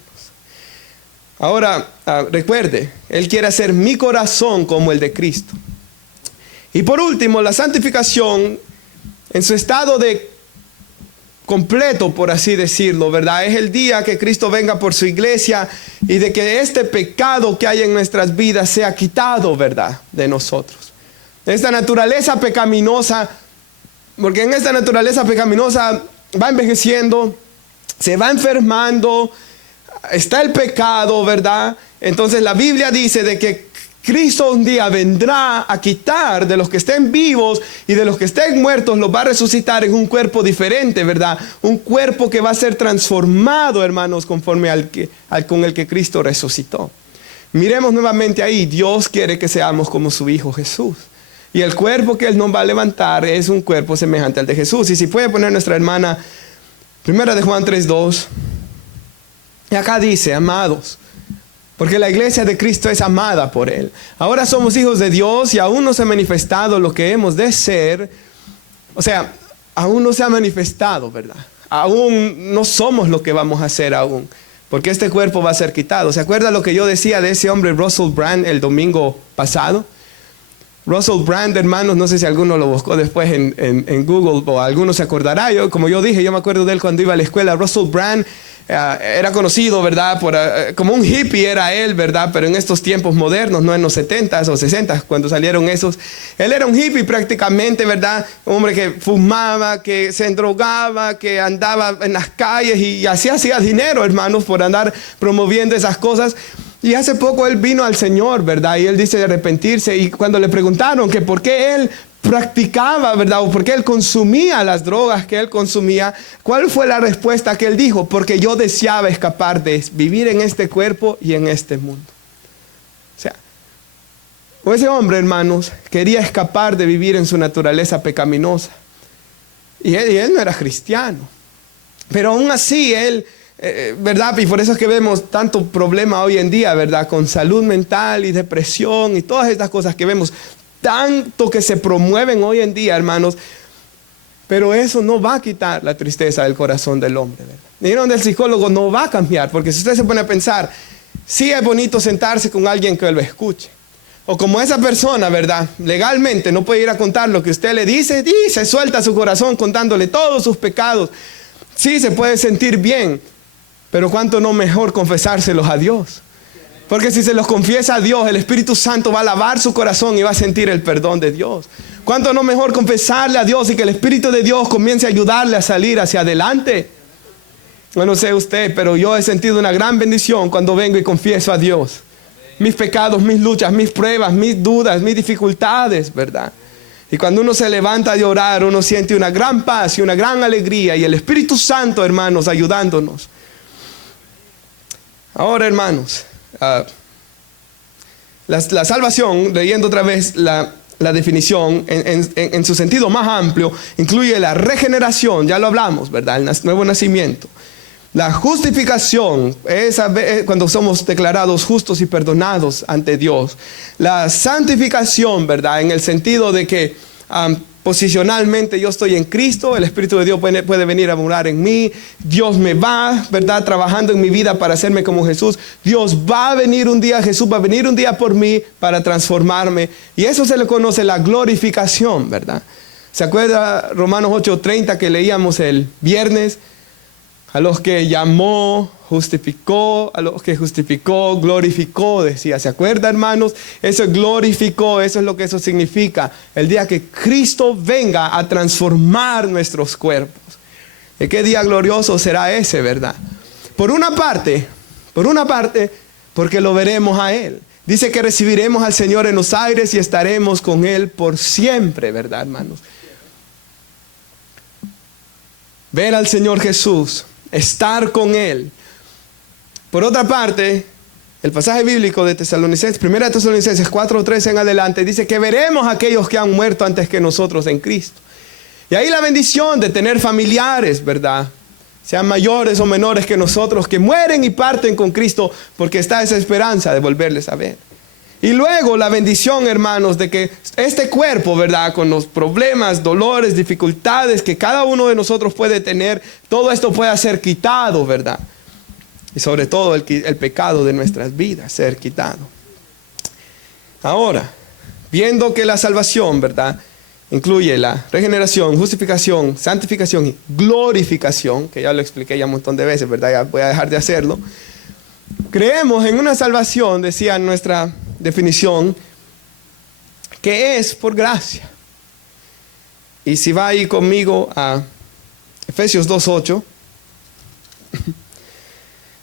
Ahora, recuerde, Él quiere hacer mi corazón como el de Cristo. Y por último, la santificación en su estado de completo, por así decirlo, ¿verdad? Es el día que Cristo venga por su iglesia y de que este pecado que hay en nuestras vidas sea quitado, ¿verdad? De nosotros. Esta naturaleza pecaminosa, porque en esta naturaleza pecaminosa va envejeciendo, se va enfermando, está el pecado, ¿verdad? Entonces la Biblia dice de que Cristo un día vendrá a quitar de los que estén vivos y de los que estén muertos, los va a resucitar en un cuerpo diferente, ¿verdad? Un cuerpo que va a ser transformado, hermanos, conforme con el que Cristo resucitó. Miremos nuevamente ahí, Dios quiere que seamos como su Hijo Jesús. Y el cuerpo que Él nos va a levantar es un cuerpo semejante al de Jesús. Y si puede poner nuestra hermana, Primera de Juan 3:2. Y acá dice, amados, porque la iglesia de Cristo es amada por Él. Ahora somos hijos de Dios y aún no se ha manifestado lo que hemos de ser. O sea, aún no se ha manifestado, ¿verdad? Aún no somos lo que vamos a ser aún. Porque este cuerpo va a ser quitado. ¿Se acuerda lo que yo decía de ese hombre Russell Brand el domingo pasado? Russell Brand, hermanos, no sé si alguno lo buscó después en Google o alguno se acordará. Como yo dije, yo me acuerdo de él cuando iba a la escuela. Russell Brand era conocido, ¿verdad? Como un hippie era él, ¿verdad? Pero en estos tiempos modernos, no en los 70s o 60s, cuando salieron esos. Él era un hippie prácticamente, ¿verdad? Un hombre que fumaba, que se endrogaba, que andaba en las calles y así hacía dinero, hermanos, por andar promoviendo esas cosas. Y hace poco él vino al Señor, ¿verdad? Y él dice de arrepentirse. Y cuando le preguntaron que por qué él practicaba, ¿verdad? O por qué él consumía las drogas que él consumía, ¿cuál fue la respuesta que él dijo? Porque yo deseaba escapar de vivir en este cuerpo y en este mundo. O sea, ese hombre, hermanos, quería escapar de vivir en su naturaleza pecaminosa. Y él no era cristiano. Pero aún así, él... ¿verdad? Y por eso es que vemos tanto problema hoy en día, ¿verdad? Con salud mental y depresión y todas estas cosas que vemos, tanto que se promueven hoy en día, hermanos. Pero eso no va a quitar la tristeza del corazón del hombre, ¿verdad? Y donde el psicólogo no va a cambiar, porque si usted se pone a pensar, sí es bonito sentarse con alguien que lo escuche. O como esa persona, ¿verdad? Legalmente no puede ir a contar lo que usted le dice y se suelta su corazón contándole todos sus pecados. Sí, se puede sentir bien. Pero cuánto no mejor confesárselos a Dios. Porque si se los confiesa a Dios, el Espíritu Santo va a lavar su corazón y va a sentir el perdón de Dios. Cuánto no mejor confesarle a Dios y que el Espíritu de Dios comience a ayudarle a salir hacia adelante. Yo no sé usted, pero yo he sentido una gran bendición cuando vengo y confieso a Dios. Mis pecados, mis luchas, mis pruebas, mis dudas, mis dificultades, ¿verdad? Y cuando uno se levanta a orar, uno siente una gran paz y una gran alegría. Y el Espíritu Santo, hermanos, ayudándonos. Ahora, hermanos, la salvación, leyendo otra vez la definición, en su sentido más amplio, incluye la regeneración, ya lo hablamos, ¿verdad? El nuevo nacimiento. La justificación, es cuando somos declarados justos y perdonados ante Dios. La santificación, ¿verdad? En el sentido de que posicionalmente yo estoy en Cristo, el Espíritu de Dios puede venir a morar en mí, Dios me va, ¿verdad? Trabajando en mi vida para hacerme como Jesús. Dios va a venir un día, Jesús va a venir un día por mí para transformarme. Y eso se le conoce la glorificación, ¿verdad? ¿Se acuerda Romanos 8:30 que leíamos el viernes? A los que llamó, justificó, a los que justificó, glorificó, decía. ¿Se acuerda, hermanos? Eso es glorificó, eso es lo que eso significa. El día que Cristo venga a transformar nuestros cuerpos. ¿De qué día glorioso será ese, verdad? Por una parte, porque lo veremos a Él. Dice que recibiremos al Señor en los aires y estaremos con Él por siempre, ¿verdad, hermanos? Ver al Señor Jesús, estar con Él. Por otra parte, el pasaje bíblico de Tesalonicenses, 1 Tesalonicenses 4:13 en adelante, dice que veremos a aquellos que han muerto antes que nosotros en Cristo. Y ahí la bendición de tener familiares, ¿verdad? Sean mayores o menores que nosotros, que mueren y parten con Cristo, porque está esa esperanza de volverles a ver. Y luego la bendición, hermanos, de que este cuerpo, ¿verdad? Con los problemas, dolores, dificultades que cada uno de nosotros puede tener, todo esto pueda ser quitado, ¿verdad? Y sobre todo el pecado de nuestras vidas ser quitado. Ahora, viendo que la salvación, ¿verdad? Incluye la regeneración, justificación, santificación y glorificación, que ya lo expliqué ya un montón de veces, ¿verdad? Ya voy a dejar de hacerlo. Creemos en una salvación, decía nuestra definición, que es por gracia. Y si va ahí conmigo a Efesios 2:8,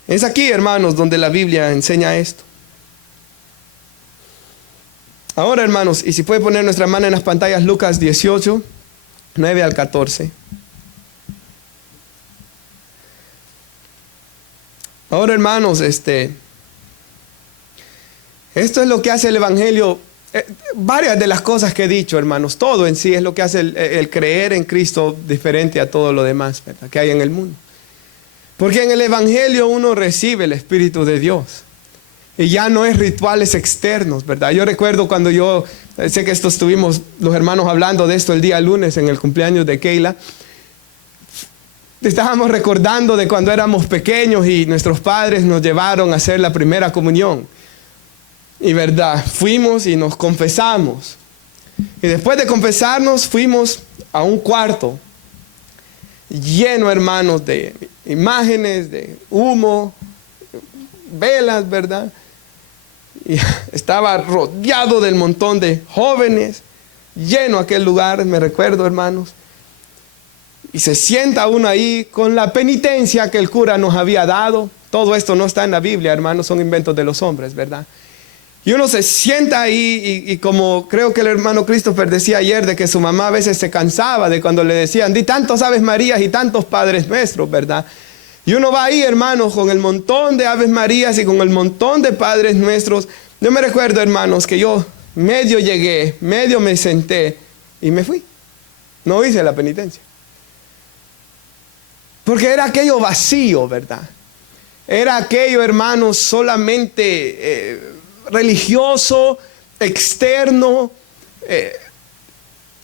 es aquí, hermanos, donde la Biblia enseña esto. Ahora, hermanos, y si puede poner nuestra mano en las pantallas, Lucas 18, 9 al 14. Ahora, hermanos, esto es lo que hace el Evangelio. Varias de las cosas que he dicho, hermanos, todo en sí es lo que hace el creer en Cristo diferente a todo lo demás, ¿verdad?, que hay en el mundo. Porque en el Evangelio uno recibe el Espíritu de Dios. Y ya no es rituales externos, ¿verdad? Yo recuerdo cuando sé que estuvimos los hermanos hablando de esto el día lunes en el cumpleaños de Keila. Estábamos recordando de cuando éramos pequeños y nuestros padres nos llevaron a hacer la primera comunión. Y verdad, fuimos y nos confesamos. Y después de confesarnos fuimos a un cuarto lleno, hermanos, de imágenes, de humo, velas, ¿verdad? Y estaba rodeado del montón de jóvenes, lleno aquel lugar, me recuerdo, hermanos. Y se sienta uno ahí con la penitencia que el cura nos había dado. Todo esto no está en la Biblia, hermanos, son inventos de los hombres, ¿verdad? Y uno se sienta ahí y como creo que el hermano Christopher decía ayer, de que su mamá a veces se cansaba de cuando le decían, di tantos Aves Marías y tantos Padres Nuestros, ¿verdad? Y uno va ahí, hermanos, con el montón de Aves Marías y con el montón de Padres Nuestros. Yo me recuerdo, hermanos, que yo medio llegué, medio me senté y me fui. No hice la penitencia. Porque era aquello vacío, ¿verdad? Era aquello, hermanos, solamente religioso, externo.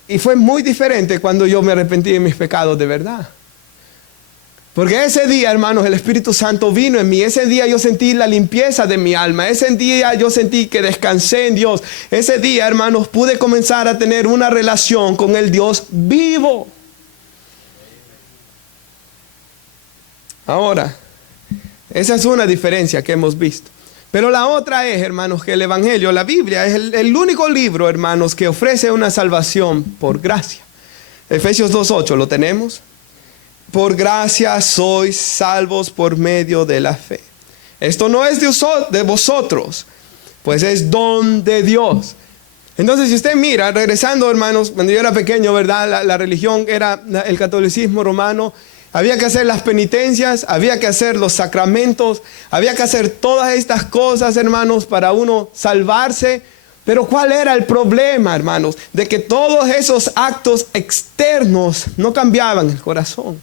Y fue muy diferente cuando yo me arrepentí de mis pecados de verdad. Porque ese día, hermanos, el Espíritu Santo vino en mí. Ese día yo sentí la limpieza de mi alma. Ese día yo sentí que descansé en Dios. Ese día, hermanos, pude comenzar a tener una relación con el Dios vivo. Ahora, esa es una diferencia que hemos visto. Pero la otra es, hermanos, que el Evangelio, la Biblia, es el único libro, hermanos, que ofrece una salvación por gracia. Efesios 2:8, ¿lo tenemos? Por gracia sois salvos por medio de la fe. Esto no es de vosotros, pues es don de Dios. Entonces, si usted mira, regresando, hermanos, cuando yo era pequeño, ¿verdad? La religión era el catolicismo romano. Había que hacer las penitencias, había que hacer los sacramentos, había que hacer todas estas cosas, hermanos, para uno salvarse. Pero ¿cuál era el problema, hermanos? De que todos esos actos externos no cambiaban el corazón.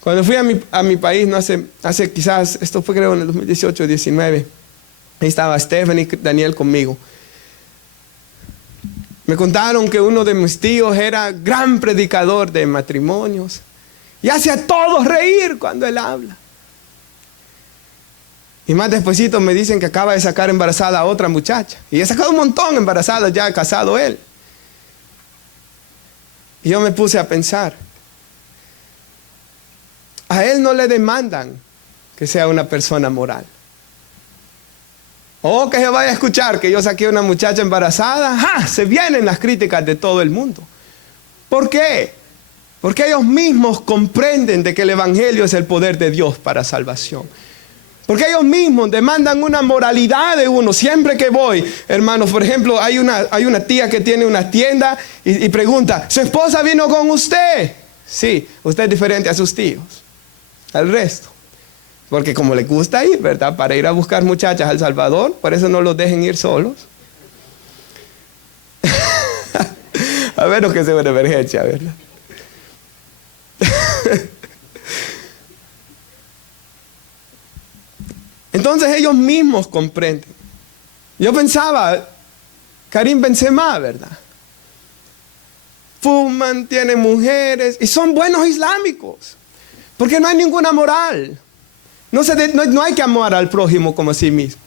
Cuando fui a mi país, no hace quizás, esto fue creo en el 2018-19, ahí estaba Stephanie y Daniel conmigo. Me contaron que uno de mis tíos era gran predicador de matrimonios y hace a todos reír cuando él habla. Y más despuesito me dicen que acaba de sacar embarazada a otra muchacha. Y ha sacado un montón embarazadas, ya casado él. Y yo me puse a pensar, a él no le demandan que sea una persona moral. O que se vaya a escuchar que yo saqué a una muchacha embarazada. ¡Ja! Se vienen las críticas de todo el mundo. ¿Por qué? Porque ellos mismos comprenden de que el Evangelio es el poder de Dios para salvación. Porque ellos mismos demandan una moralidad de uno. Siempre que voy, hermanos, por ejemplo, hay una tía que tiene una tienda y pregunta, ¿su esposa vino con usted? Sí, usted es diferente a sus tíos, al resto. Porque como les gusta ir, ¿verdad? Para ir a buscar muchachas al Salvador, por eso no los dejen ir solos. A menos que sea una emergencia, ¿verdad? Entonces ellos mismos comprenden. Yo pensaba, Karim Benzema, ¿verdad? Fuman, tienen mujeres y son buenos islámicos. Porque no hay ninguna moral. No hay que amar al prójimo como a sí mismo.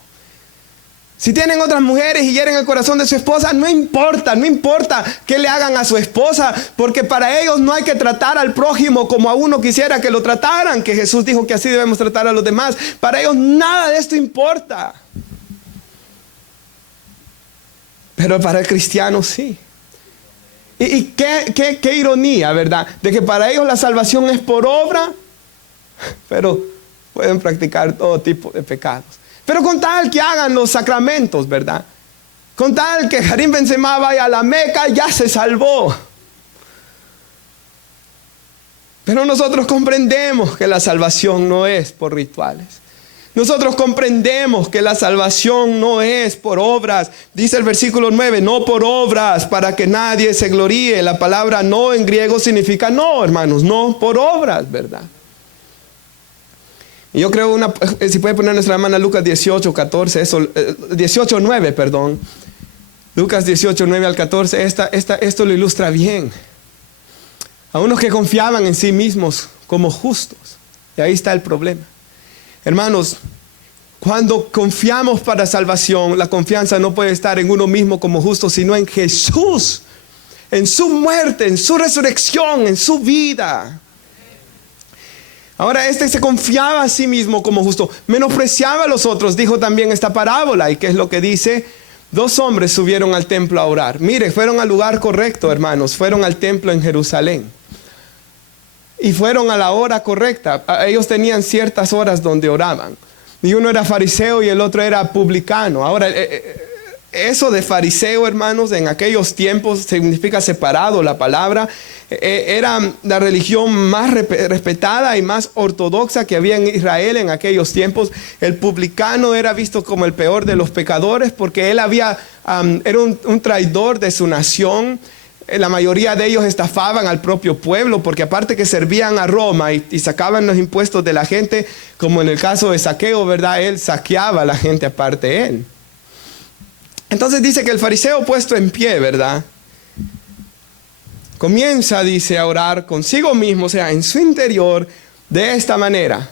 Si tienen otras mujeres y hieren el corazón de su esposa, no importa qué le hagan a su esposa, porque para ellos no hay que tratar al prójimo como a uno quisiera que lo trataran, que Jesús dijo que así debemos tratar a los demás. Para ellos nada de esto importa. Pero para el cristiano sí. Y qué ironía, ¿verdad? De que para ellos la salvación es por obra, pero pueden practicar todo tipo de pecados. Pero con tal que hagan los sacramentos, ¿verdad? Con tal que Karim Benzema vaya a la Meca, ya se salvó. Pero nosotros comprendemos que la salvación no es por rituales. Nosotros comprendemos que la salvación no es por obras. Dice el versículo 9, no por obras para que nadie se gloríe. La palabra no en griego significa no, hermanos, no por obras, ¿verdad? Y yo creo, si puede poner nuestra hermana Lucas 18, 14, 18, 9, perdón. Lucas 18, 9 al 14, esto lo ilustra bien. A unos que confiaban en sí mismos como justos. Y ahí está el problema. Hermanos, cuando confiamos para salvación, la confianza no puede estar en uno mismo como justo, sino en Jesús. En su muerte, en su resurrección, en su vida. Ahora se confiaba a sí mismo como justo, menospreciaba a los otros. Dijo también esta parábola, y qué es lo que dice: 2 hombres subieron al templo a orar. Mire, fueron al lugar correcto, hermanos. Fueron al templo en Jerusalén y fueron a la hora correcta. Ellos tenían ciertas horas donde oraban, y uno era fariseo y el otro era publicano. Ahora, eso de fariseo, hermanos, en aquellos tiempos significa separado. La palabra era la religión más respetada y más ortodoxa que había en Israel en aquellos tiempos. El publicano era visto como el peor de los pecadores, porque él era un traidor de su nación. La mayoría de ellos estafaban al propio pueblo, porque aparte que servían a Roma y sacaban los impuestos de la gente, como en el caso de Saqueo, ¿verdad? Él saqueaba a la gente aparte de él. Entonces dice que el fariseo, puesto en pie, ¿verdad?, comienza, dice, a orar consigo mismo, o sea, en su interior, de esta manera.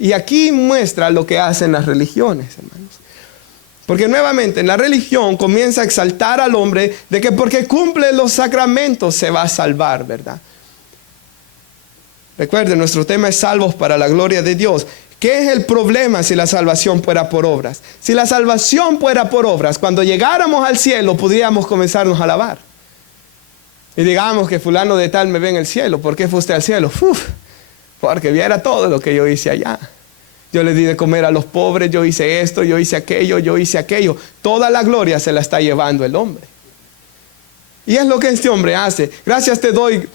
Y aquí muestra lo que hacen las religiones, hermanos. Porque nuevamente en la religión comienza a exaltar al hombre de que porque cumple los sacramentos se va a salvar, ¿verdad? Recuerden, nuestro tema es salvos para la gloria de Dios. ¿Qué es el problema si la salvación fuera por obras? Si la salvación fuera por obras, cuando llegáramos al cielo podríamos comenzarnos a alabar. Y digamos que fulano de tal me ve en el cielo. ¿Por qué fue usted al cielo? Porque viera todo lo que yo hice allá. Yo le di de comer a los pobres, yo hice esto, yo hice aquello, yo hice aquello. Toda la gloria se la está llevando el hombre. Y es lo que este hombre hace. Gracias te doy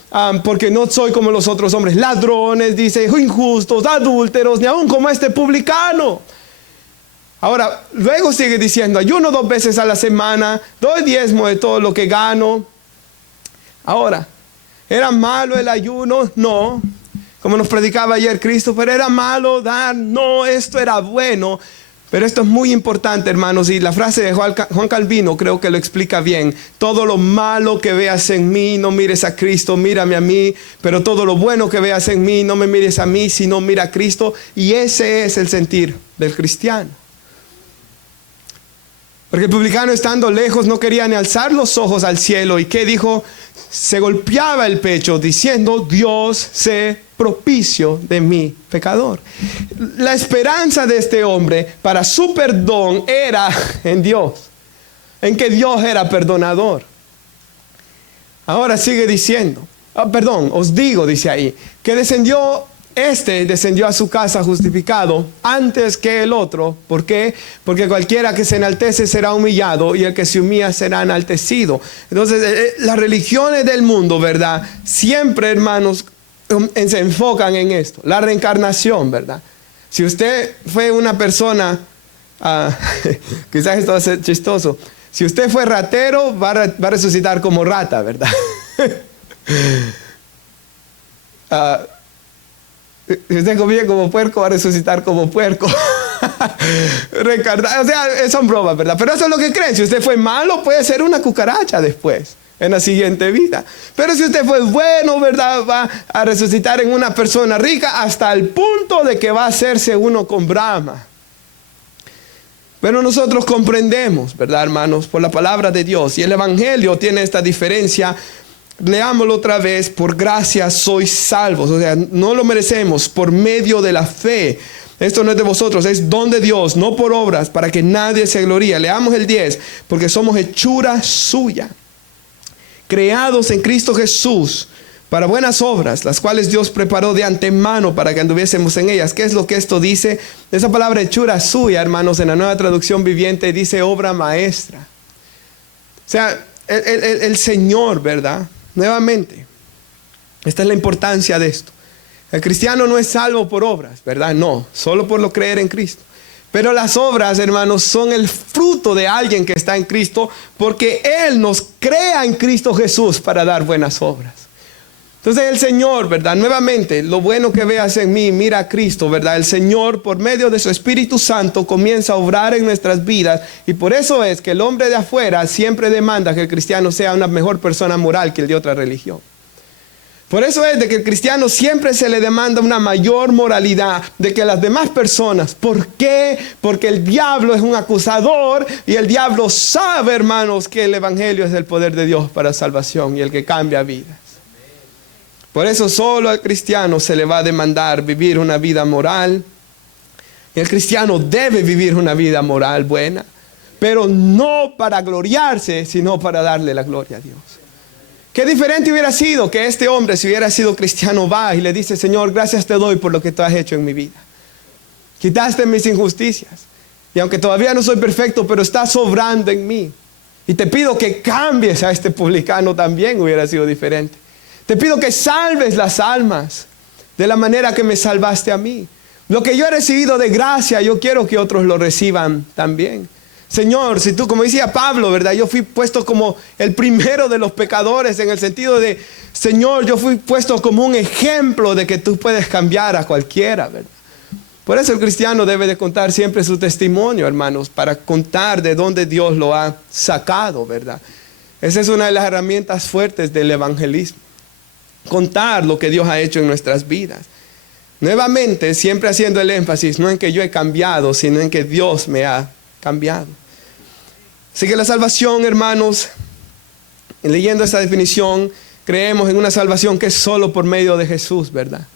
porque no soy como los otros hombres, ladrones, dice, injustos, adúlteros, ni aun como este publicano. Ahora, luego sigue diciendo, ayuno 2 veces a la semana, doy diezmo de todo lo que gano. Ahora, ¿era malo el ayuno? No. Como nos predicaba ayer Cristo, pero era malo dar. No, esto era bueno. Pero esto es muy importante, hermanos, y la frase de Juan Calvino creo que lo explica bien. Todo lo malo que veas en mí, no mires a Cristo, mírame a mí. Pero todo lo bueno que veas en mí, no me mires a mí, sino mira a Cristo. Y ese es el sentir del cristiano. Porque el publicano, estando lejos, no quería ni alzar los ojos al cielo. ¿Y qué dijo? Se golpeaba el pecho diciendo, Dios, sé propicio de mi pecador. La esperanza de este hombre para su perdón era en Dios, en que Dios era perdonador. Ahora sigue diciendo, os digo, dice ahí, que descendió a su casa justificado antes que el otro. ¿Por qué? Porque cualquiera que se enaltece será humillado y el que se humilla será enaltecido. Entonces, las religiones del mundo, ¿verdad? Siempre, hermanos, se enfocan en esto, la reencarnación, ¿verdad? Si usted fue una persona, quizás esto va a ser chistoso, si usted fue ratero, va a resucitar como rata, ¿verdad? Si usted comía como puerco, va a resucitar como puerco. Reencarnar, o sea, son bromas, ¿verdad? Pero eso es lo que creen. Si usted fue malo, puede ser una cucaracha después, en la siguiente vida. Pero si usted fue bueno, ¿verdad? Va a resucitar en una persona rica hasta el punto de que va a hacerse uno con Brahma. Pero nosotros comprendemos, ¿verdad, hermanos? Por la palabra de Dios. Y el Evangelio tiene esta diferencia. Leámoslo otra vez. Por gracia sois salvos. O sea, no lo merecemos, por medio de la fe. Esto no es de vosotros, es don de Dios, no por obras, para que nadie se gloríe. Leamos el 10. Porque somos hechura suya, creados en Cristo Jesús para buenas obras, las cuales Dios preparó de antemano para que anduviésemos en ellas. ¿Qué es lo que esto dice? Esa palabra hechura suya, hermanos, en la Nueva Traducción Viviente dice obra maestra. O sea, el Señor, ¿verdad? Nuevamente, esta es la importancia de esto. El cristiano no es salvo por obras, ¿verdad? No, solo por lo creer en Cristo. Pero las obras, hermanos, son el fruto de alguien que está en Cristo, porque Él nos crea en Cristo Jesús para dar buenas obras. Entonces el Señor, ¿verdad? Nuevamente, lo bueno que veas en mí, mira a Cristo, ¿verdad? El Señor, por medio de su Espíritu Santo, comienza a obrar en nuestras vidas. Y por eso es que el hombre de afuera siempre demanda que el cristiano sea una mejor persona moral que el de otra religión. Por eso es de que el cristiano siempre se le demanda una mayor moralidad de que las demás personas. ¿Por qué? Porque el diablo es un acusador y el diablo sabe, hermanos, que el evangelio es el poder de Dios para salvación y el que cambia vidas. Por eso solo al cristiano se le va a demandar vivir una vida moral. Y el cristiano debe vivir una vida moral buena, pero no para gloriarse, sino para darle la gloria a Dios. Qué diferente hubiera sido que este hombre, si hubiera sido cristiano, va y le dice, Señor, gracias te doy por lo que tú has hecho en mi vida. Quitaste mis injusticias. Y aunque todavía no soy perfecto, pero estás obrando en mí. Y te pido que cambies a este publicano también, hubiera sido diferente. Te pido que salves las almas de la manera que me salvaste a mí. Lo que yo he recibido de gracia, yo quiero que otros lo reciban también. Señor, si tú, como decía Pablo, ¿verdad? Yo fui puesto como el primero de los pecadores en el sentido de, Señor, yo fui puesto como un ejemplo de que tú puedes cambiar a cualquiera, ¿verdad? Por eso el cristiano debe de contar siempre su testimonio, hermanos, para contar de dónde Dios lo ha sacado, ¿verdad? Esa es una de las herramientas fuertes del evangelismo. Contar lo que Dios ha hecho en nuestras vidas. Nuevamente, siempre haciendo el énfasis, no en que yo he cambiado, sino en que Dios me ha cambiado. Así que la salvación, hermanos, leyendo esta definición, creemos en una salvación que es solo por medio de Jesús, ¿verdad?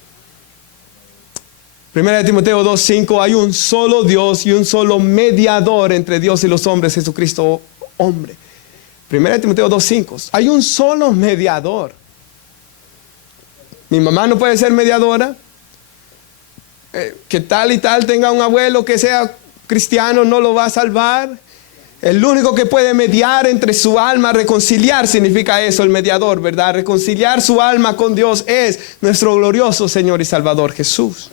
1 Timoteo 2:5, hay un solo Dios y un solo mediador entre Dios y los hombres, Jesucristo, hombre. 1 Timoteo 2:5, hay un solo mediador. Mi mamá no puede ser mediadora. Que tal y tal tenga un abuelo que sea cristiano no lo va a salvar. El único que puede mediar entre su alma, reconciliar, significa eso, el mediador, ¿verdad? Reconciliar su alma con Dios es nuestro glorioso Señor y Salvador Jesús.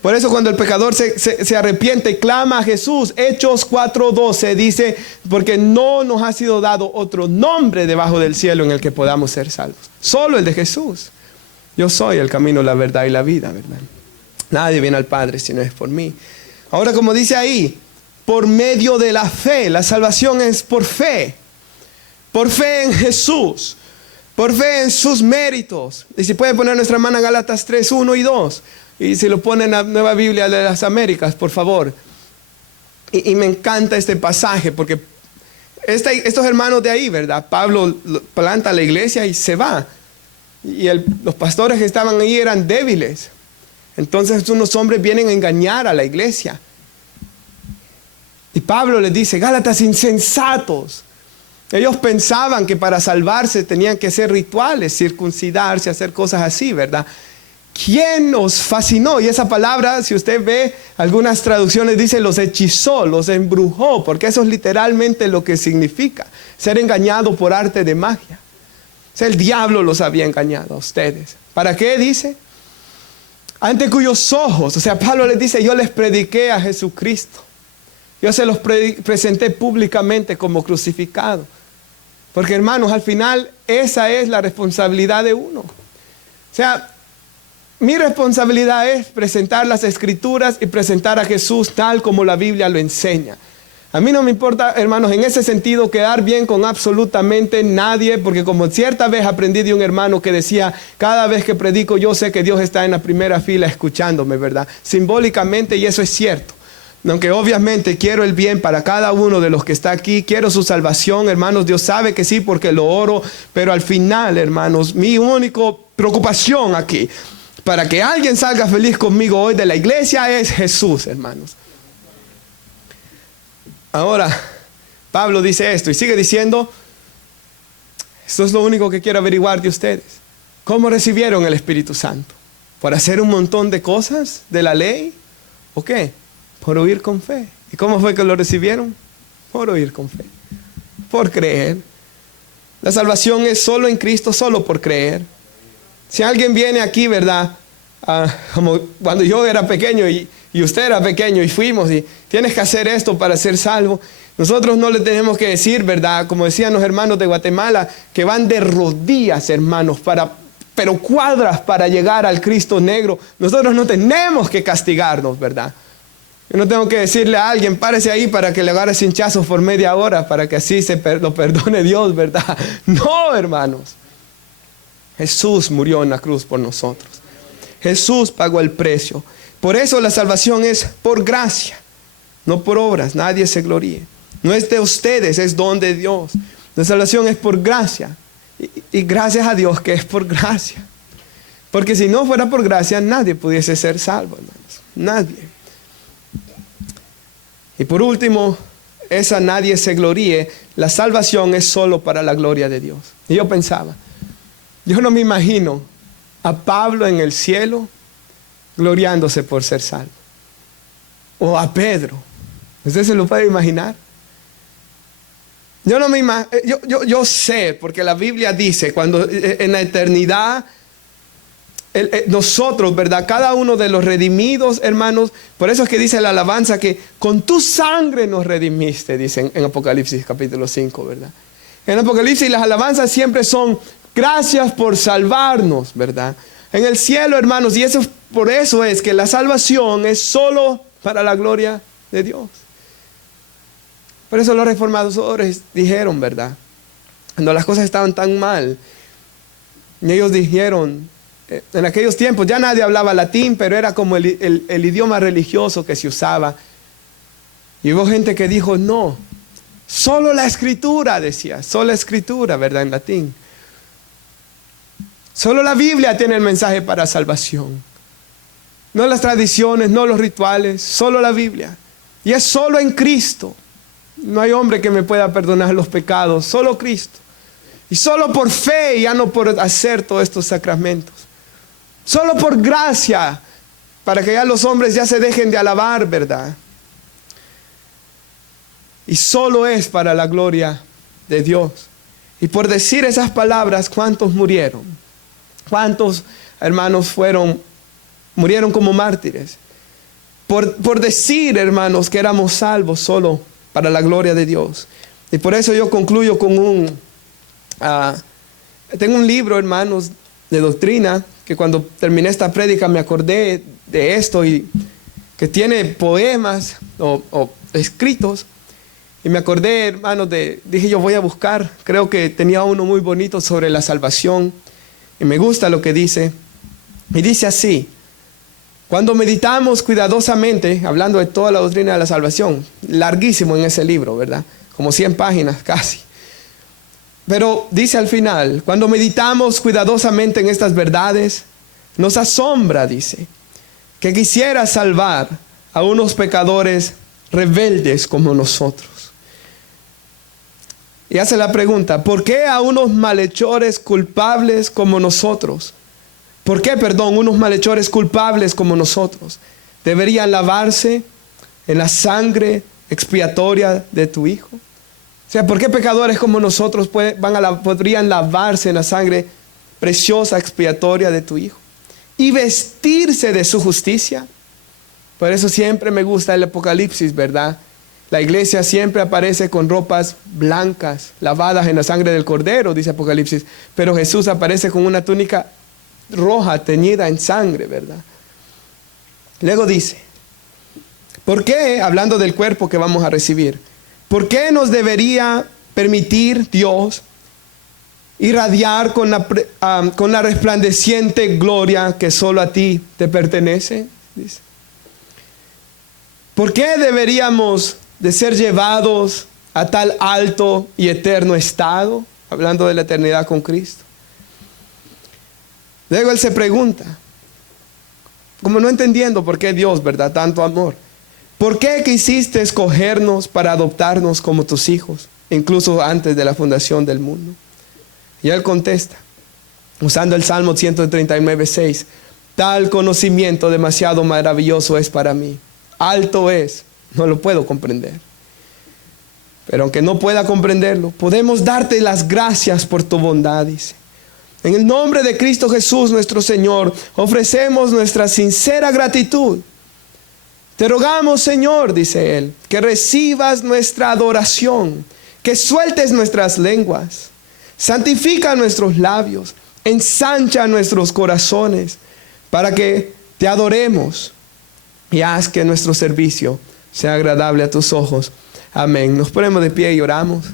Por eso cuando el pecador se arrepiente, clama a Jesús. Hechos 4:12 dice, porque no nos ha sido dado otro nombre debajo del cielo en el que podamos ser salvos. Solo el de Jesús. Yo soy el camino, la verdad y la vida, ¿verdad? Nadie viene al Padre si no es por mí. Ahora, como dice ahí, por medio de la fe. La salvación es por fe. Por fe en Jesús. Por fe en sus méritos. Y si puede poner nuestra mano a Gálatas 3:1 y 2. Y si lo pone en la Nueva Biblia de las Américas, por favor. Y me encanta este pasaje porque estos hermanos de ahí, ¿verdad? Pablo planta la iglesia y se va. Y los pastores que estaban ahí eran débiles. Entonces unos hombres vienen a engañar a la iglesia. Y Pablo les dice, Gálatas insensatos. Ellos pensaban que para salvarse tenían que hacer rituales, circuncidarse, hacer cosas así, ¿verdad? ¿Quién nos fascinó? Y esa palabra, si usted ve, algunas traducciones dicen los hechizó, los embrujó, porque eso es literalmente lo que significa, ser engañado por arte de magia. O sea, el diablo los había engañado a ustedes. ¿Para qué dice? Ante cuyos ojos, o sea, Pablo les dice, yo les prediqué a Jesucristo. Yo se los presenté públicamente como crucificado. Porque hermanos, al final esa es la responsabilidad de uno. O sea, mi responsabilidad es presentar las Escrituras y presentar a Jesús tal como la Biblia lo enseña. A mí no me importa, hermanos, en ese sentido quedar bien con absolutamente nadie, porque como cierta vez aprendí de un hermano que decía, cada vez que predico yo sé que Dios está en la primera fila escuchándome, ¿verdad? Simbólicamente, y eso es cierto. Aunque obviamente quiero el bien para cada uno de los que está aquí, quiero su salvación, hermanos, Dios sabe que sí porque lo oro, pero al final, hermanos, mi única preocupación aquí, para que alguien salga feliz conmigo hoy de la iglesia, es Jesús, hermanos. Ahora, Pablo dice esto y sigue diciendo, esto es lo único que quiero averiguar de ustedes. ¿Cómo recibieron el Espíritu Santo? ¿Por hacer un montón de cosas de la ley? ¿O qué? Por oír con fe. ¿Y cómo fue que lo recibieron? Por oír con fe. Por creer. La salvación es solo en Cristo, solo por creer. Si alguien viene aquí, ¿verdad? Como cuando yo era pequeño y usted era pequeño y fuimos y tienes que hacer esto para ser salvo. Nosotros no le tenemos que decir, ¿verdad? Como decían los hermanos de Guatemala, que van de rodillas, hermanos, pero cuadras para llegar al Cristo negro. Nosotros no tenemos que castigarnos, ¿verdad? Yo no tengo que decirle a alguien, párese ahí para que le agarre cinchazos por media hora, para que así lo perdone Dios, ¿verdad? No, hermanos. Jesús murió en la cruz por nosotros. Jesús pagó el precio. Por eso la salvación es por gracia, no por obras. Nadie se gloríe. No es de ustedes, es don de Dios. La salvación es por gracia. Y gracias a Dios que es por gracia. Porque si no fuera por gracia, nadie pudiese ser salvo, hermanos. Nadie. Y por último, esa nadie se gloríe. La salvación es solo para la gloria de Dios. Y yo pensaba, yo no me imagino a Pablo en el cielo gloriándose por ser salvo. O a Pedro. ¿Usted se lo puede imaginar? Yo no me imagino, yo sé, porque la Biblia dice, cuando en la eternidad, nosotros, ¿verdad? Cada uno de los redimidos, hermanos, por eso es que dice la alabanza que con tu sangre nos redimiste, dicen en Apocalipsis capítulo 5, ¿verdad? En Apocalipsis las alabanzas siempre son gracias por salvarnos, ¿verdad? En el cielo, hermanos, y por eso es que la salvación es solo para la gloria de Dios. Por eso los reformadores dijeron, ¿verdad? Cuando las cosas estaban tan mal, y ellos dijeron, en aquellos tiempos ya nadie hablaba latín, pero era como el idioma religioso que se usaba. Y hubo gente que dijo, no, solo la escritura, decía, solo la escritura, ¿verdad? En latín. Solo la Biblia tiene el mensaje para salvación. No las tradiciones, no los rituales, solo la Biblia. Y es solo en Cristo. No hay hombre que me pueda perdonar los pecados, solo Cristo. Y solo por fe, ya no por hacer todos estos sacramentos. Solo por gracia, para que ya los hombres ya se dejen de alabar, ¿verdad? y solo es para la gloria de Dios. Y por decir esas palabras, ¿cuántos murieron? ¿Cuántos hermanos murieron como mártires? Por decir, hermanos, que éramos salvos solo para la gloria de Dios. Y por eso yo concluyo con tengo un libro, hermanos, de doctrina, que cuando terminé esta prédica me acordé de esto, y que tiene poemas o escritos. Y me acordé, hermanos, dije yo voy a buscar, creo que tenía uno muy bonito sobre la salvación. Y me gusta lo que dice. Y dice así: cuando meditamos cuidadosamente, hablando de toda la doctrina de la salvación, larguísimo en ese libro, ¿verdad? Como 100 páginas casi. Pero dice al final, cuando meditamos cuidadosamente en estas verdades, nos asombra, dice, que quisiera salvar a unos pecadores rebeldes como nosotros. Y hace la pregunta, ¿por qué a unos malhechores culpables como nosotros? ¿Por qué, unos malhechores culpables como nosotros deberían lavarse en la sangre expiatoria de tu Hijo? O sea, ¿por qué pecadores como nosotros podrían lavarse en la sangre preciosa expiatoria de tu Hijo y vestirse de su justicia? Por eso siempre me gusta el Apocalipsis, ¿verdad? La iglesia siempre aparece con ropas blancas, lavadas en la sangre del Cordero, dice Apocalipsis. Pero Jesús aparece con una túnica roja, teñida en sangre, ¿verdad? Luego dice, ¿por qué, hablando del cuerpo que vamos a recibir, por qué nos debería permitir Dios irradiar con la resplandeciente gloria que solo a ti te pertenece? Dice. ¿Por qué deberíamos de ser llevados a tal alto y eterno estado? Hablando de la eternidad con Cristo. Luego él se pregunta, como no entendiendo por qué Dios, ¿verdad? Tanto amor. ¿Por qué quisiste escogernos para adoptarnos como tus hijos, incluso antes de la fundación del mundo? Y él contesta, usando el Salmo 139:6, tal conocimiento demasiado maravilloso es para mí. Alto es, no lo puedo comprender. Pero aunque no pueda comprenderlo, podemos darte las gracias por tu bondad, dice. En el nombre de Cristo Jesús nuestro Señor, ofrecemos nuestra sincera gratitud. Te rogamos, Señor, dice él, que recibas nuestra adoración, que sueltes nuestras lenguas, santifica nuestros labios, ensancha nuestros corazones, para que te adoremos y haz que nuestro servicio sea agradable a tus ojos. Amén. Nos ponemos de pie y oramos.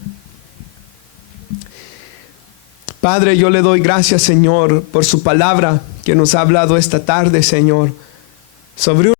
Padre, yo le doy gracias, Señor, por su palabra que nos ha hablado esta tarde, Señor, sobre